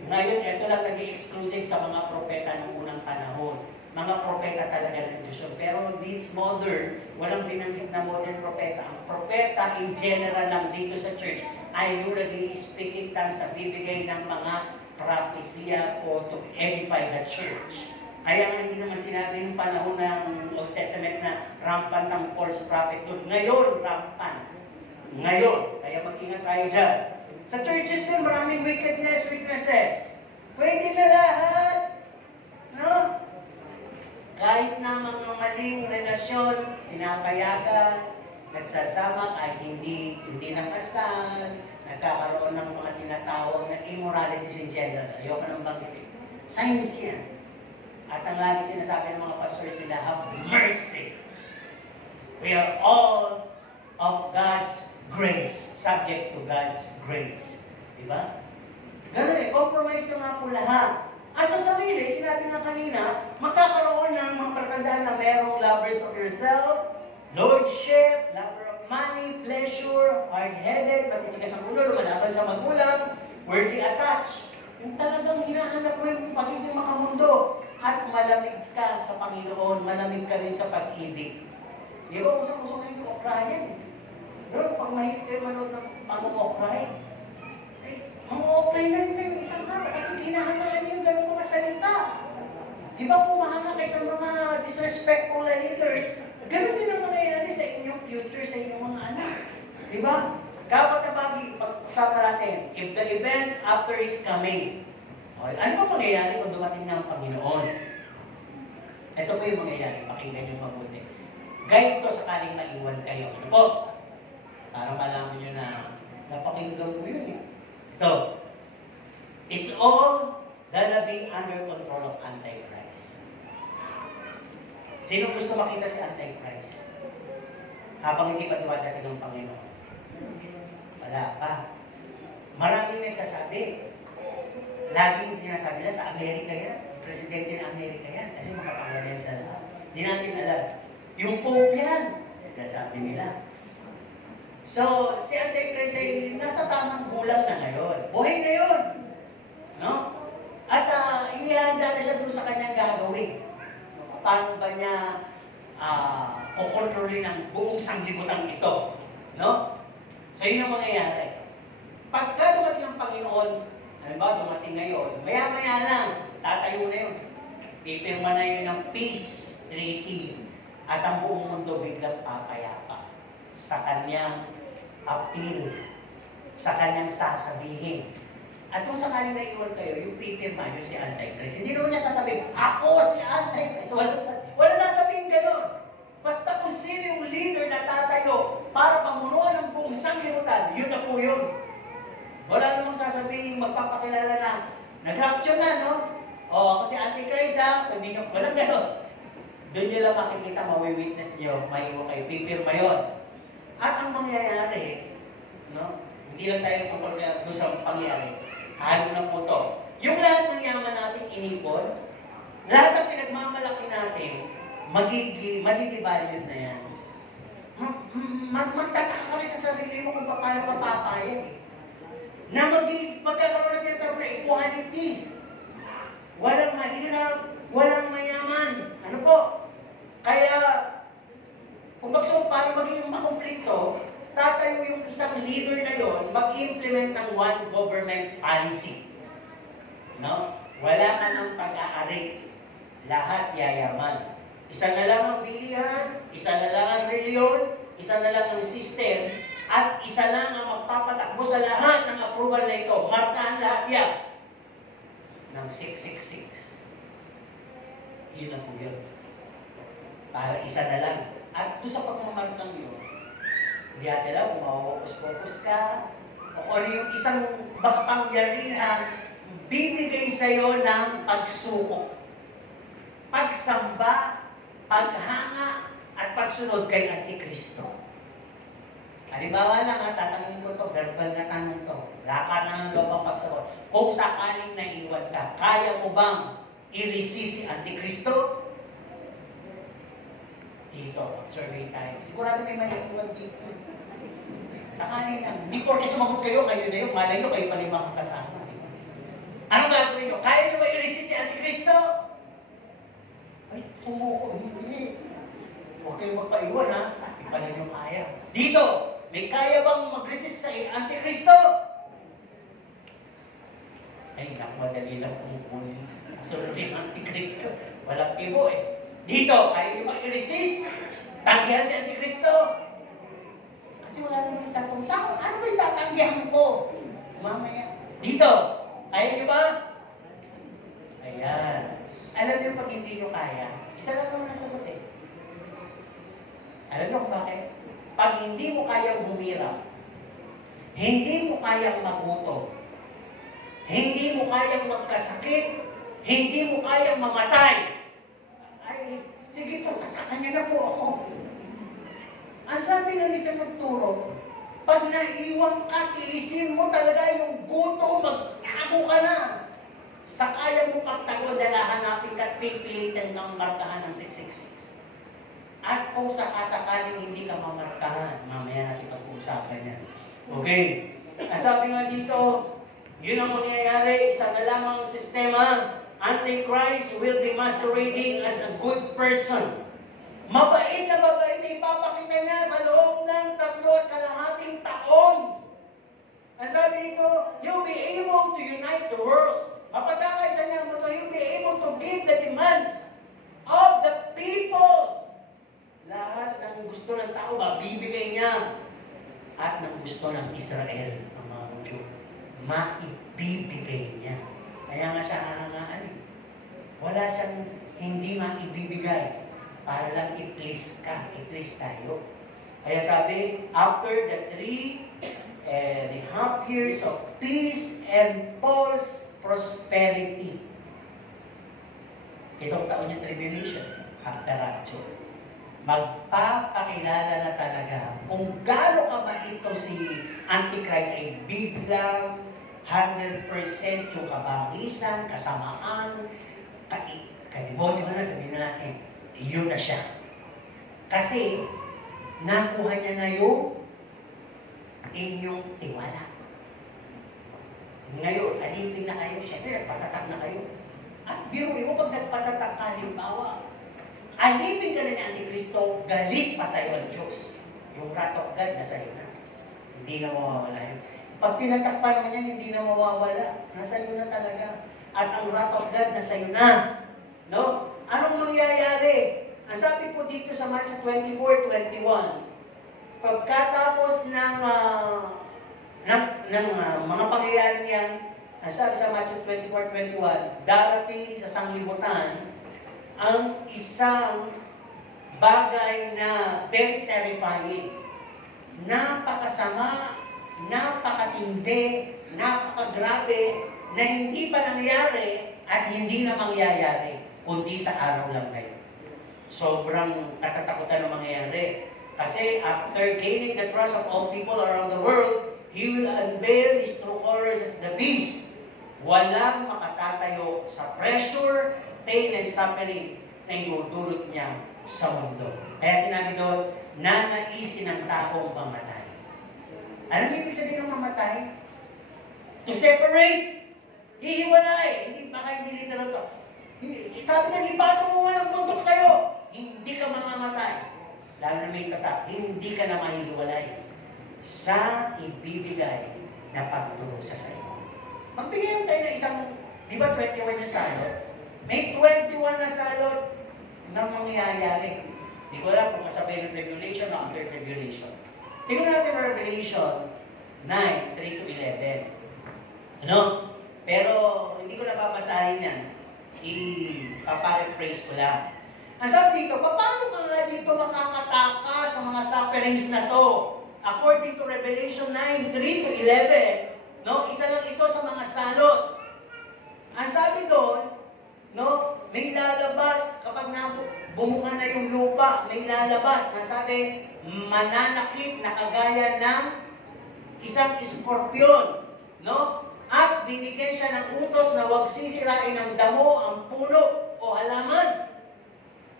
Ngayon, ito lang naging exclusive sa mga propeta ng unang panahon. Mga propeta talaga ng Diyos. Pero this modern, walang binanggit na modern propeta. Ang propeta in general lang dito sa church ay yung nag-i-speaking tongues sa bibigay ng mga propesya o to edify the church. Kaya nga hindi naman sinabi ng panahon ng Old Testament na rampant ang false prophet doon. Ngayon, rampant. Ngayon. Kaya mag-ingat tayo dyan. Sa churches din, maraming weaknesses. Pwede na lahat. No? Kahit na mga maling relasyon, pinapayagan, nagsasama ay hindi nakasal, nagkakaroon ng mga tinatawag na immoralities in general. Ayoko nang banggitin. Science yan. At ang lagi sinasabi ng mga pastors nila, have mercy. We are all of God's grace, subject to God's grace. Diba? Ganun eh, compromise na nga po lahat. At sa sarili, sinabi nga kanina, magkakaroon ng mga palatandaan na merong lovers of yourself, lordship, lover of money, pleasure, hard-headed, matitigas ang ulo, lumalaban sa magulang, worldly attached. Yung talagang hinahanap mo yung pagiging makamundo. At malamig ka sa Panginoon, malamig ka rin sa pag-ibig. Di ba, usang-usang kayo yung okrayan eh. Doon, pag mahilig kayo manood ng pang-okray, mang-okray na rin kayo isang araw kasi hinahangaan niyo yung ganun mga salita. Di ba kung mahanga kayo sa mga disrespectful leaders, ganun din ang mangyayari sa inyong future, sa inyong mga anak. Di ba? Kapag nabagi, pag-usapan natin, if the event after is coming, okay, ano ba mangyayari kung dumating na ang Panginoon? Ito po yung mangyayari, pakinggan niyo mabuti. Gayet ko sakaling maiwan kayo. Ano po? Para malaman nyo na napakinggan ko yun eh. Ito, it's all gonna be under control of Antichrist. Sino gusto makita si Antichrist? Habang hindi pa dumadating ng Panginoon. Wala pa. Maraming nagsasabi. Laging sinasabi nila sa Amerika yan. Presidente ng Amerika yan. Kasi makapangyarihan sa lahat. Hindi natin alam. Yung Pope yan. Sinasabi nila. So, si Antichrist ay nasa tamang gulang na ngayon. Buhay na yun. No? At inihanda na siya doon sa kanyang gagawin. paano ba niya kukontrolin ang buong sanglibutan ito. No? So yun ang mangyayari. Pagka dumating ang Panginoon, halimbawa dumating ngayon, maya-maya lang, tatayo na yun. Pipirma na yun ng peace treaty. At ang buong mundo biglang papayapa sa kanyang appeal, sa kanyang sasabihin. At kung sakaling naiwan kayo, yung pipirma, yun si Antichrist. Hindi naman niya sasabihin, ako si Antichrist. Wala sasabihin gano'n. Basta kung sino yung leader na tatayo para pamunuan ng buong sanglibutan, yun na po yun. Wala namang sasabihin, magpapakilala na, nag-rapture na, no? O, ako si Antichrist, ha? Hindi nyo, walang gano'n. Doon nyo lang makikita, mawi-witness nyo, maiwan kayo, pipirma yun. At ang mangyayari, no? Hindi lang tayo tungkol doon sa pangyayari. Halo na po to. Yung lahat ng yaman natin inipon, lahat ng pinagmamalaki natin, madidivalued na yan. Magtataka ka rin sa sarili mo kung paano ka papayag eh. Na magkakaroon na tinatawag na equality. Walang mahirap, walang mayaman. Ano po? Kaya, kung para maging makumplito, tatayo yung isang leader na yon, mag-implement ng one government policy. No? Wala ka ng pag-aari. Lahat yayaman. Isa na lang ang bilihan, isa na lang ang reliyon, isa na lang ang system, at isa lang ang magpapatakbo sa lahat ng approval na ito. Markahan lahat yan ng 666. Yun na po yun. Para isa na lang. At doon sa pagmamarkang yun, hindi natin lang kung mawawakos-focus ka, o ano yung isang makapangyarihan, bibigay sa'yo ng pagsuko, pagsamba, paghanga, at pagsunod kay Antikristo. Halimbawa lang, tatangin ko to, verbal na tanong to, lakas na ng loob ang pagsagot. Kung sakaling naiwan ka, kaya mo bang i-resist si Antikristo? Dito, survey tayo. Sigurado may maiiwan dito. Sakaling lang. Hindi porke sumagot kayo na yun. Malay nyo, kayo pa rin makakasama. Ano gagawin nyo? Kaya nyo ba i-resist si Antikristo? Ay, sumuko. Hindi. Huwag kayong magpaiwan, ha? Hindi pa rin yung kaya. Dito, may kaya bang mag-resist sa Antikristo? Ay, madali lang kung sunodin ang Antikristo. Walang tibo eh. Dito, kaya nyo mag-resist? Tanggihan si Antikristo? Kasi wala naman itatong sa ano ba yung tatanggihan ko? Mamaya. Dito, kaya nyo ba? Ayan. Alam nyo pag hindi nyo kaya, isa lang naman nasagot eh. Alam nyo kung bakit? Pag hindi mo kayang humirap, hindi mo kayang magutom, hindi mo kayang magkasakit, hindi mo kayang mamatay, ay, sige po, tatakanya na po ako. Ang sabi ng isang nagturo, pag naiwan ka, tiisin mo talaga yung guto, magtago ka na. Sa kaya mo pagtago, dalahan natin ka, pipilitin kang markahan ng 666. At kung sakasakaling hindi ka mamarkahan, mamaya natin pag-uusapan yan. Okay. Ang sabi nga dito, yun ang mangyayari, isa na lamang sistema. Antichrist will be masquerading as a good person. Mabait na ipapakita niya sa loob ng 3.5 taon. Ang sabi nito, he'll be able to unite the world. Mapagkakaisa niya mo to, he'll be able to give the demands of the people. Lahat ng gusto ng tao, mabibigay niya. At ng gusto ng Israel, ang mga Hudyo, maibibigay niya. Kaya nga siya hangaan eh. Wala siyang hindi maibibigay para lang i-please ka, i-please tayo. Kaya sabi, after the 3.5 years of peace and false prosperity, itong taon yung tribulation, after rapture, magpapakilala na talaga kung gaano ka ba ito si Antichrist ay biglang 100% yung kabangisan, kasamaan, kalimonyo na sabihin na natin, yun na siya. Kasi, nakuha niya na yung inyong tiwala. Ngayon, alipin na kayo, syempre, nagpatatak na kayo. At biruin mo, pag nagpatatak ka, halimbawa, alipin ka na ni Antikristo, galit pa sa'yo ang Diyos. Yung wrath of God na sa'yo na. Hindi na mawawala yun. Pag tinatakpan mo yan, hindi na mawawala. Nasa iyo na talaga. At ang wrath of God nasa iyo na. No? Anong mangyayari? Ang sabi po dito sa Matthew 24:21, pagkatapos ng mga pangyayari niyan, ang sabi sa Matthew 24:21, darating sa sanglibutan ang isang bagay na very terrifying. Napakasama, napakatindi, napakagrabe, na hindi pa nangyari at hindi na mangyayari, kundi sa araw lang ngayon. Sobrang katatakutan ng mangyayari. Kasi after gaining the trust of all people around the world, He will unveil His true colors as the beast. Walang makatatayo sa pressure, pain, and suffering na idudulot niya sa mundo. Kaya sinabi doon, nanaisin ng taong mamatay. Anong ibig sabihin ng mamatay? To separate. Hihiwalay. Baka hindi literal to. Sabi na, ipatong mo nga ng bundok sa'yo. Hindi ka mamamatay. Lalo na may tatak, hindi ka na mahihiwalay sa ibibigay na pagturo sa sa'yo. Magbigyan tayo ng isang, di ba 21 yung salot? May 21 na salot na mangyayari. Hindi ko alam kung kasabay ng tribulation o after tribulation. Tingnan natin Revelation 9:3-11. Ano? Pero hindi ko na babasahin yan. I-paraphrase ko lang. Ang sabi dito, paano ka nga dito makakataka sa mga sufferings na to? According to Revelation 9:3-11, no? Isa lang ito sa mga salot. Ang sabi doon, no? May lalabas, kapag bumuka na yung lupa, may lalabas. Ang sabi, mananakit na kagaya ng isang eskorpion, no? At binigyan siya ng utos na huwag sisirain ng damo, ang puno o halaman,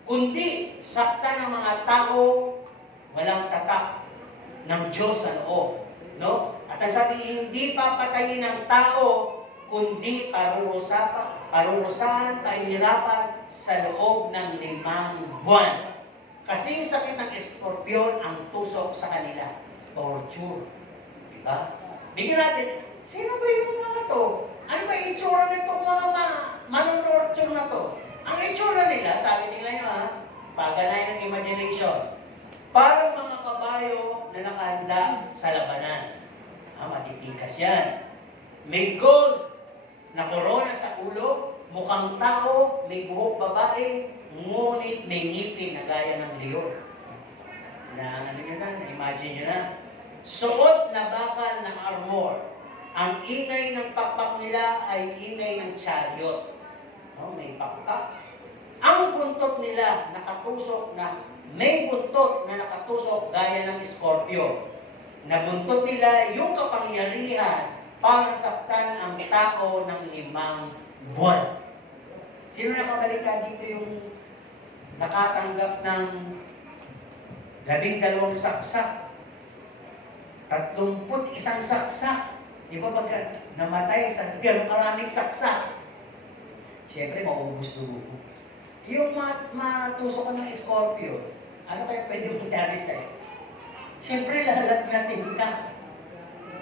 kundi sakta ng mga tao walang tatak ng Diyos sa loob. No? At ang sabi, hindi papatayin ng tao, kundi parurusahan, pahihirapan sa loob ng 5 buwan. Kasi yung sakit ng eskorpion ang tusok sa kanila. Torture. Diba? Bigyan natin, sino ba yung mga to? Ano ba yung itsura nitong mga manunorture na to? Ang itsura nila, sabi nila yun paganay ng imagination. Parang mga kabayo na nakahanda sa labanan. Matitikas yan. May gold na korona sa ulo, mukhang tao, may buhok babae, ngunit may ngipin na gaya ng leon. Ano yun na? Imagine nyo na. Suot na bakal ng armor. Ang ingay ng pakpak nila ay ingay ng chariot. May pakpak. Ang buntot nila nakatusok na, may buntot na nakatusok gaya ng scorpio. Nabuntot nila yung kapangyarihan para saktan ang tao ng 5 buwan. Sino nakabalika dito yung nakatanggap ng 12 saksak? 31 saksak. Di ba pagka namatay sa karaming saksak? Siyempre, maubos dugo. Yung matusok ka ng scorpio, ano kaya pwede mangyari sa'yo? Siyempre, lalat-latin ka.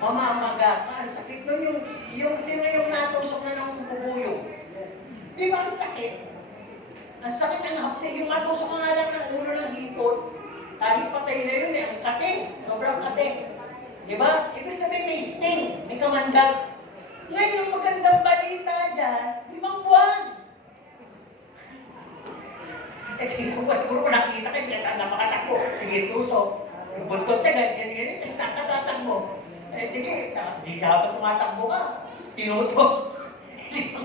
Mamamaga ka. Ang sakit nun yung sino yung natusok na ng bubuyog. Di ba ang sakit? Ang sakit ang hapdi. Yung natusok ka nga lang ng ulo ng hipon, kahit patay na yun ang kate. Sobrang kate. Di ba? Ibig sabihin may sting, may kamandag. Ngayon, ang magandang balita dyan, 5 buwan. Siguro kung nakita ka, hindi ka napakatakbo. Sige, tusok. Buntot ka, ganyan. Saan ka tatakbo? Sige, di sa habang tumatakbo ka. Tinutos. 5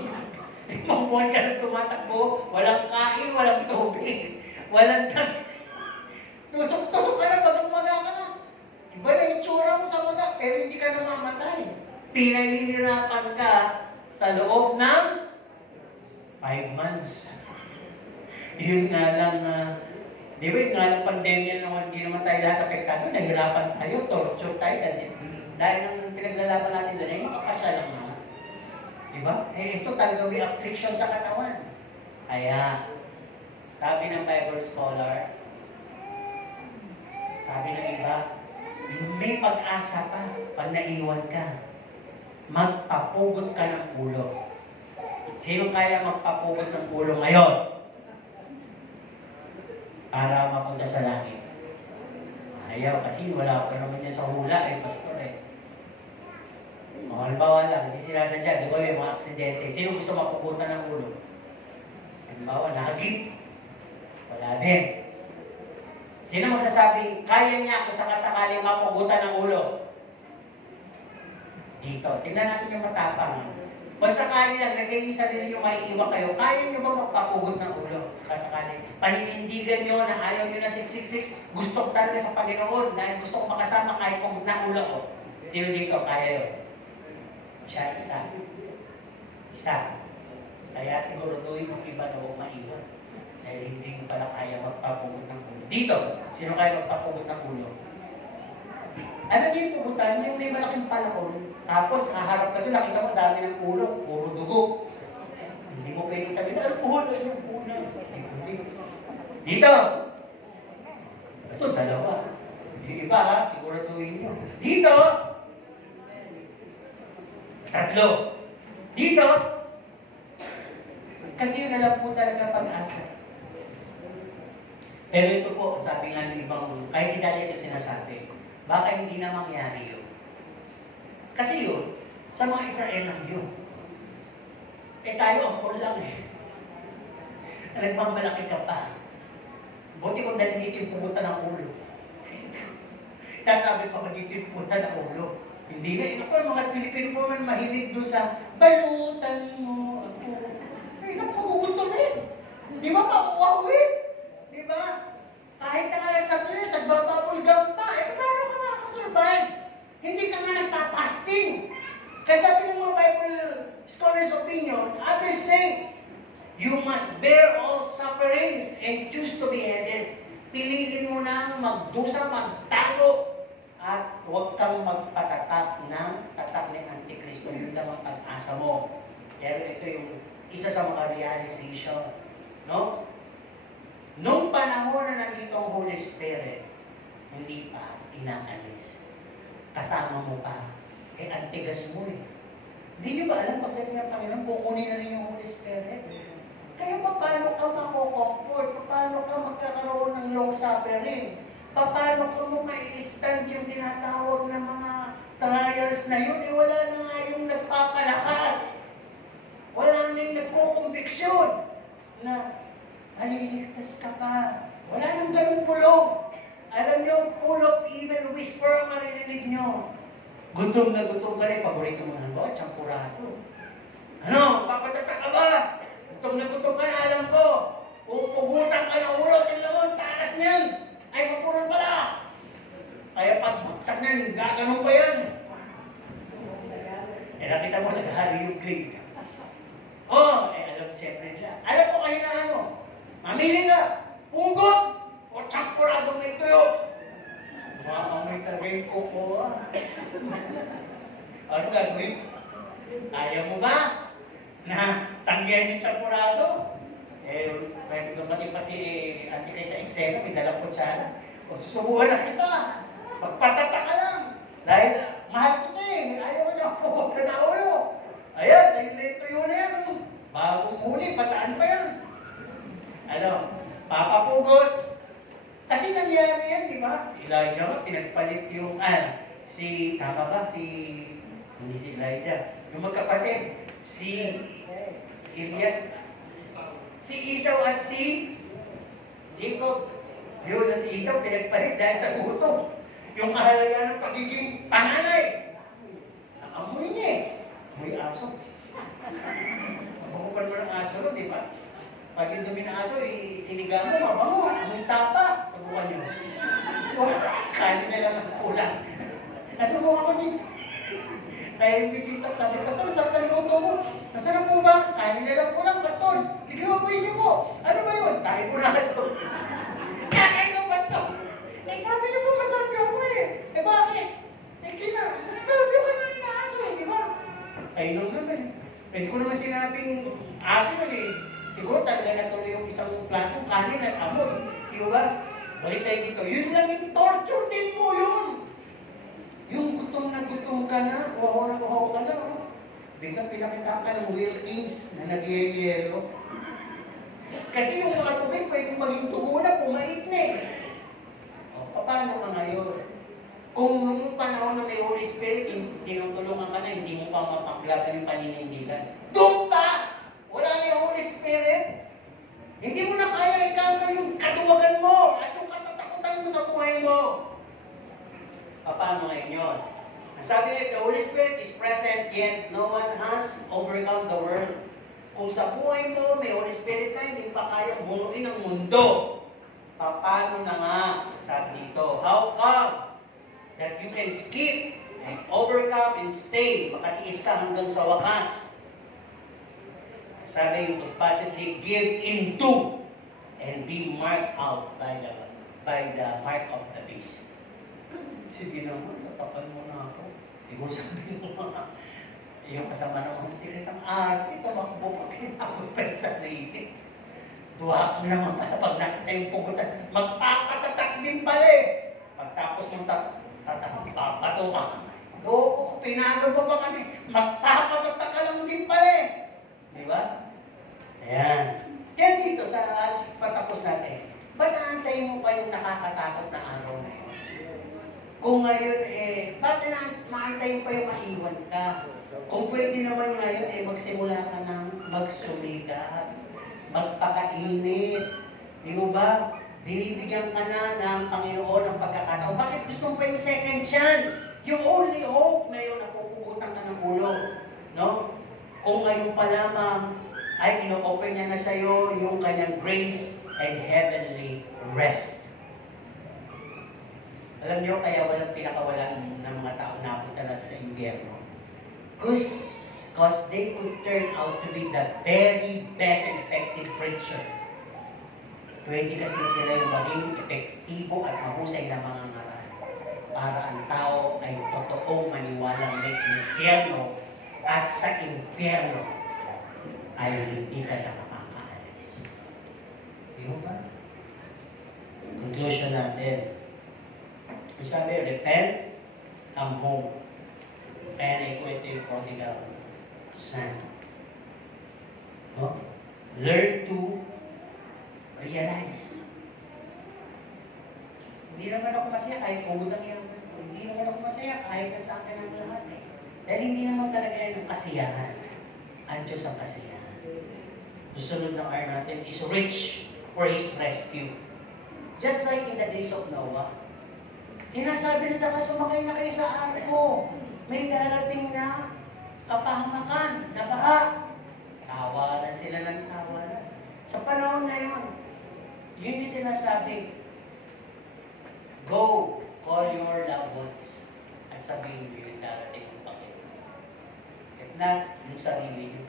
buwan ka na tumatakbo. Walang kain, walang tubig. Walang tusok-tusok ka na, bagang-maga ka na. Iba na yung tsura mo sa mata, pero hindi ka namamatay. Pinahihirapan ka sa loob ng 5 months. Yun nga lang, di ba yung nga lang pandemya naman, hindi naman tayo lahat apektado, nahirapan tayo, torture tayo, dahil nang pinaglalaban natin doon, ay makapasya lang naman. Di ba? Ito talaga may affliction sa katawan. Kaya, Sabi ng Bible scholar, sabi ng iba, may pag-asa pa pag naiwan ka. Magpapugot ka ng ulo. Sino kaya magpapugot ng ulo ngayon? Para mapunta sa langit. Ayaw, kasi wala pa naman niya sa hula pastor halimbawa lang, hindi sila nandiyan, di ba may mga aksidente. Sino gusto mapuputan ng ulo? Halimbawa, nahagip. Wala din. Sino magsasabi, kaya niya kung sakasakaling mapugutan ng ulo? Dito. Tingnan natin yung matapang. Basta sakali lang, nag-iisa rin yung maiiwan kayo, kaya niyo ba magpapugot ng ulo? Sakasakaling. Paninindigan niyo na ayaw niyo na 666, gusto ko talaga sa Panginoon, dahil gusto ko makasama kahit pugot ng ulo ko. Sino dito? Kaya yun? Siya isa. Isa. Kaya siguro doon yung iba na huwag maiwan. Dahil hindi mo pala kaya magpapugot ng ulo. Dito, sino kaya magpapugot ng ulo? Alam niyo yung pugutan, yung may malaking palakon, tapos haharap ka doon, nakita mo dami ng ulo, puro dugo. Hindi mo pwedeng sabihin, ulo, yung ulo. Dito! Ito, dalawa. Yung iba ha, siguraduhin nyo. Dito! Tatlo. Dito! Kasi yun na lang po talaga pag-asa. Pero ito po, sabi nga ng ibang, kahit si Daddy ito sinasabi, baka hindi na mangyari yun. Kasi yun, sa mga Israel lang yun. Tayo ang lang Nagmamalaki ka pa. Buti kung dahil dito yung pumunta ng ulo. Tatabi pa ba dito yung pumunta ng ulo? Hindi na. Ako, mga Pilipino po man mahilig doon sa balutan mo ako. Ay, magugutom Di ba mauawin? Di ba? Kahit ka nga nagsasunod, nagbababulgam pa. Paano ka makakasurvive? Hindi ka nga nagpapasting. Kaya sabi ng mga Bible scholars' opinion, others say, you must bear all sufferings and choose to be headed. Piliin mo na magdusa, magtago, at huwag kang magpatatak ng tatak ng Antikristo. Yun lang ang pag-asa mo. Pero ito yung isa sa mga realization. No? Nung panahon na nandito ang Holy Spirit, hindi pa inaalis. Kasama mo pa. Antigas mo Hindi nyo ba alam pagdating ng Panginoon, kukunin na rin yung Holy Spirit? Kaya paano ka mako-comfort? Paano ka magkakaroon ng long suffering? Paano ka mo mai-stand yung tinatawag ng mga trials na yun? Wala na nga yung nagpapalakas. Wala na yung nagkukumbiksyon na maliligtas ka pa. Wala nang ganung pulong. Alam nyo, full of evil whisper ang maririnig nyo. Gutom na rin. Paborito mo ng ba? Champurado. Ano? Papatata ka ba? Gutom ka na, alam ko. Pupugutan ka ng ulo. Tingnan mo, takas niyan. Ay, mapunan pala. Kaya pag baksak niyan, gaganon pa yan. Nakita mo, naghari yung grade. Alam siyempre nila. Alam ko kayo na ano. Mamili ka. Pugot. O champurado may tuyo. Mamamay talaga yung kuko. Ano gagawin? Ayaw mo ba na tanggihan yung champurado? Pwede ko pati pa si Auntie kay sa eksena, may dalang kutsara. O susubuhan na kita. Magpatata ka lang. Dahil mahal kita Ayaw ko niya, pukot ka na ulo. Ayan, sa inyo na tuyo na yan. Bagong huli, pataan pa yan. Papapugot. Kasi nangyari yan, di ba? Si Elijah, pinagpalit yung, hindi si Elijah, yung magkapatid, si Elias, si Esau at si Jacob. Yun na si Esau, pinagpalit dahil sa gutom. Yung kahalaga ng pagiging panganay. Naamoy niya Amoy aso. Mabukupan mo ng aso, di ba? Pag yung dumi ng aso, sinigang mo, mabango, amoy tapa. Subukan nyo. Kanin na lang ang kulang. Nasubukan ko dito. Kaya yung bisita, sabi, Pastor, saan ka luto mo? Masarap po ba? Kanin na lang kulang, Pastor. Sige, wapuin niyo po. Ano ba yun? Kain po na aso. Kain mo, Pastor. Sabi niyo po, masarap yung bakit? Masarap yung kanin na aso, di ba? Kain naman. Pwede ko naman sinabing aso yun Siguro talaga natuloy yung isang platong kanin at amoy. Di ba? Balik tayo dito. Yun lang yung torture din mo yun. Yung gutom na gutom ka na, uhaw na uhaw ka na. Oh. Biglang pinakita ka ng Wilkins na nagyayelo. Kasi yung mga tubig pwede maging tugo na, pumait na eh. O, paano ka ngayon? Kung nung panahon na may Holy Spirit, tinutulungan ka na, hindi mo pa mapaglaban yung paninindigan. Doon pa! Wala na yung Holy Spirit. Hindi mo na kaya i-conquer yung katuwagan mo at yung katatakutan mo sa buhay mo. Paano ngayon yun? Sabi niya, the Holy Spirit is present, yet no one has overcome the world. Kung sa buhay mo, may Holy Spirit na, hindi pa kaya bunuin ang mundo. Paano na nga? Sabi dito, how come that you can skip and overcome and stay, makatiis ka hanggang sa wakas? Sabi, you could possibly give into and be marked out by the mark of the beast. Sige naman, natapan mo na ako. Siguro sabi mo mga, yung kasama ng mga tiris ang arte, tumakbo pa pinakot pa sa native. Duha ka naman pala pag nakita yung pugutan, magpapatatak din pala eh. Pagtapos mong tapato ka. Oo, pinagod pa pa kami, magpapatatak ka lang din pala eh. Di ba? Ayan. Kaya dito, sa patapos natin, ba't naantay mo pa yung nakakatakot na araw na yun? Kung ngayon, bakit maantay pa yung maiwan ka? Kung pwede naman ngayon, magsimula ka ng magsumikap, magpakainit. Di ba? Binibigyan ka na ng Panginoon ng pagkakataon. Bakit gusto mo pa yung second chance? Yung only hope ngayon, napupugutan ka ng ulo. No? Kung ngayon pa lamang, ay ino-offer niya na sa iyo yung kanyang grace and heavenly rest. Alam niyo, kaya walang pinakawalan ng mga tao napunta na sa impyerno. Because they could turn out to be the very best and effective preacher. Pwede kasi sila yung maging epektibo at mahusay na mga ngaral para ang tao ay totoong maniwalang may impyerno at sa impyerno ay hindi ka nakakaalis. Di ba? Conclusion natin. Sabi, repent, come home. Kaya naikwento yung prodigal son. No? Learn to realize. Hindi naman ako masaya kahit pumutang yan. Hindi naman ako masaya kahit sa akin ang lahat eh. Dahil hindi naman talaga yan ang kasiyahan. Ang Diyos ang kasiyahan. Susunod na R natin is rich for His rescue. Just like in the days of Noah, sinasabi na sa mga sumakay na kayo sa arko. May darating na kapahamakan, na baha. Tawa na sila ng tawa na. Sa panahon na yun, yun yung sinasabi, go, call your loved ones, at sabihin nyo yung darating ng Panginoon. If not, yung sarili nyo.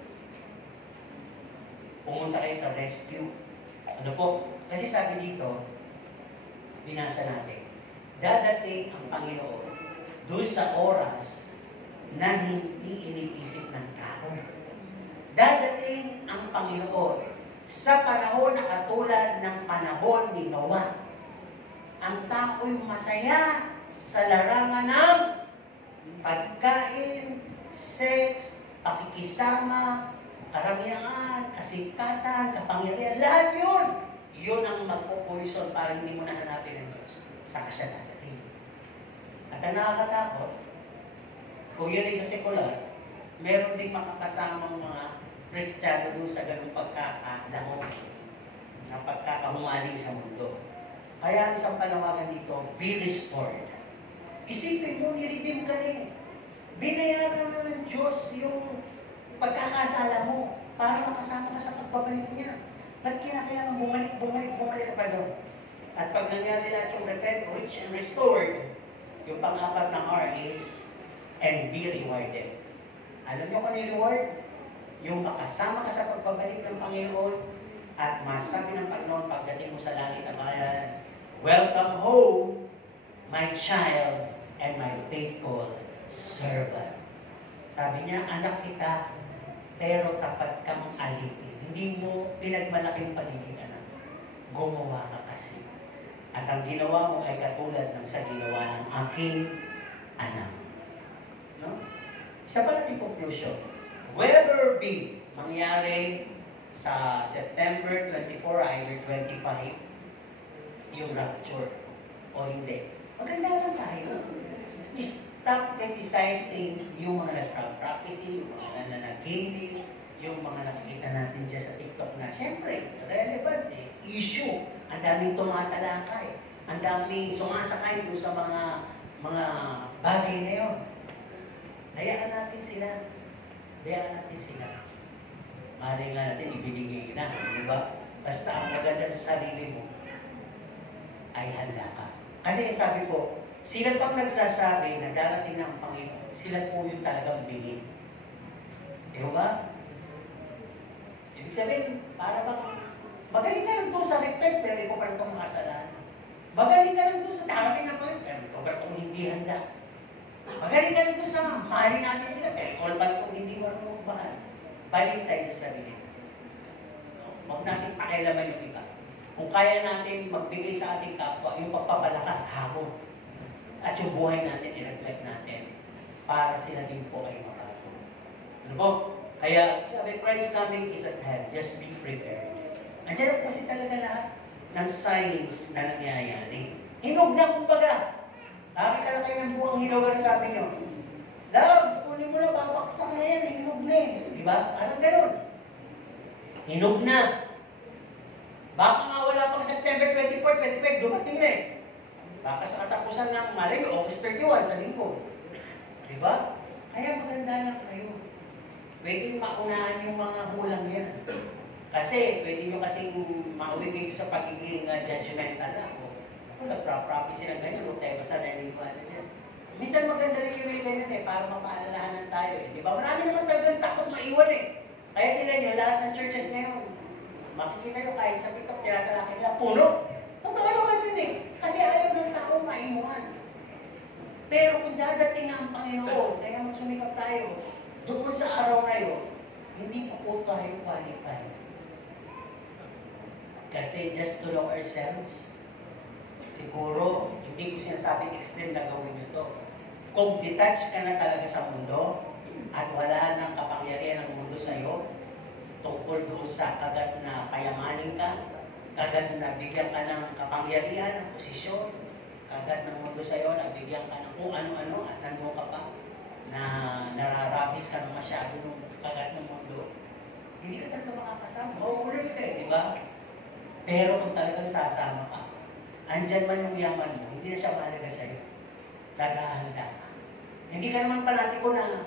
Pumunta kayo sa rescue. Ano po? Kasi sabi dito, binasa natin, dadating ang Panginoon doon sa oras na hindi iniisip ng tao. Dadating ang Panginoon sa panahon na katulad ng panahon ni Noah. Ang tao'y masaya sa larangan ng pagkain, sex, pakikisama, karamihan, kasikatan, kapangyarihan, lahat yun. Yun ang magpo-poison para hindi mo nahanapin ang Diyos. Saka siya dadating. At ang nakakatakot, kung yun ay sa sekular, meron din makakasamang mga Kristiyano doon sa ganung pagkakalango na pagkakahumaling sa mundo. Kaya ang isang panawagan dito, be restored. Isipin mo, niredeem ka rin. Binayaran na ng Diyos yung pagkakasala mo para makasama ka sa pagbabalik niya. Ba't kinakailangan bumalik pa doon? At pag nangyari lahat yung repent, rich and restored, yung pang-apat na R is, and be rewarded. Alam niyo kung reward? Yung makasama ka sa pagbabalik ng Panginoon at masabi ng Panginoon pagdating mo sa langit na bayan, welcome home, my child and my faithful servant. Sabi niya, anak kita, pero tapat kang alipin. Hindi mo pinagmalaking paligid, anak. Gumawa ka kasi. At ang ginawa mo ay katulad ng sa ginawa ng aking anak. No? Isa pa natin conclusion. Whether be mangyari sa September 24, either 25, yung rapture, o hindi. Maganda lang tayo. Stop criticizing yung mga nag-practicing, yung mga nananagiling, yung mga nakikita natin dyan sa TikTok na, syempre, relevant issue. Ang daming tumatalakay. Ang daming sumasakay doon sa mga bagay na yun. Hayaan natin sila. Hayaan natin sila. Maring nga natin, ibinigay na. Di ba? Basta ang maganda sa sarili mo, ay handa ka. Kasi sabi ko, sila pang nagsasabi na darating ng Panginoon, sila po yung talagang bingin. Di ba? Ibig sabihin, para bang magaling ka lang doon sa repent, pero ikaw pa lang itong makasalanan. Magaling ka lang doon sa darating ng Panginoon, pero ikaw pa lang itong hindi handa. Magaling ka lang doon sa mahalin natin sila, pero ikaw pa lang itong hindi marunong mahal. Balik tayo sa sarili. Huwag natin pakialaman yung iba. Kung kaya natin magbigay sa ating kapwa, yung pagpapalakas, hamon. At yung buhay natin, i-reflect natin para sila din po ay makaso. Ano po? Kaya, sabi, Christ coming is at hand. Just be prepared. Andiyan po kasi talaga lahat ng signs na nangyayari. Hinog na kumbaga. Nakita na kayo ng buwang hinog, ano sabi nyo? Loves, kunin mo na, papaksak na yan, hinog na eh. Diba? Anong ganun? Hinog na. Baka nga wala pang September 24, 25, dumating na eh. Baka sa katapusan ng malay, August 31 sa linggo. Diba? Kaya maganda lang kayo. Pwede maunahan yung mga hulang yan. Kasi, pwede nyo kasing mauwi kayo sa pagiging judgmental ako. Ako, nagpa-promise sila ganyan, huwag tayo basta naniniwala yan. Minsan maganda rin yung may ganyan eh, para mapaalalahanan tayo eh. Diba? Marami naman talagang takot maiwan eh. Kaya tingnan nyo, lahat ng churches ngayon, makikita nyo kahit sa TikTok, tinatalaki nila, puno. Totoo naman yun eh. Kasi ayaw ng tao maiwan. Pero kung dadating ang Panginoon, kaya magsumikap tayo, doon sa araw na yun, hindi po tayo qualified. Kasi just to know ourselves, siguro, hindi ko sinasabing extreme na gawin nyo to. Kung detach ka na talaga sa mundo, at wala nang kapangyarihan ng mundo sa iyo, tungkol doon sa kagad na payamanin ka, kagad na bigyan ka ng kapangyarihan, ng posisyon, kagad ng mundo sa iyo, na bigyan ka ng kung ano-ano, at nandun ka pa, na nararabis ka ng masyado ng kagad ng mundo, hindi ka talaga makakasama. Mauulil ka eh, di ba? Pero kung talagang sasama ka, andyan man yung yaman mo, hindi na siya mahalaga sa iyo. Naghahanda ka. Hindi ka naman panatiko na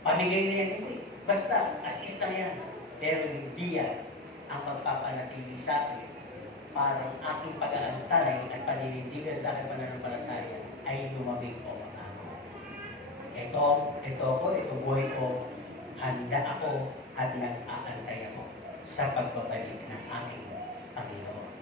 pamigay na yan, hindi. Basta, as is na yan. Pero hindi yan ang magpapanatili sa akin para ang aking pag-aantay at paninindigan sa aking pananampalataya ay lumabing o makako. Ito buhay ko, handa ako at nag-aantay ako sa pagbabalik ng aking Panginoon.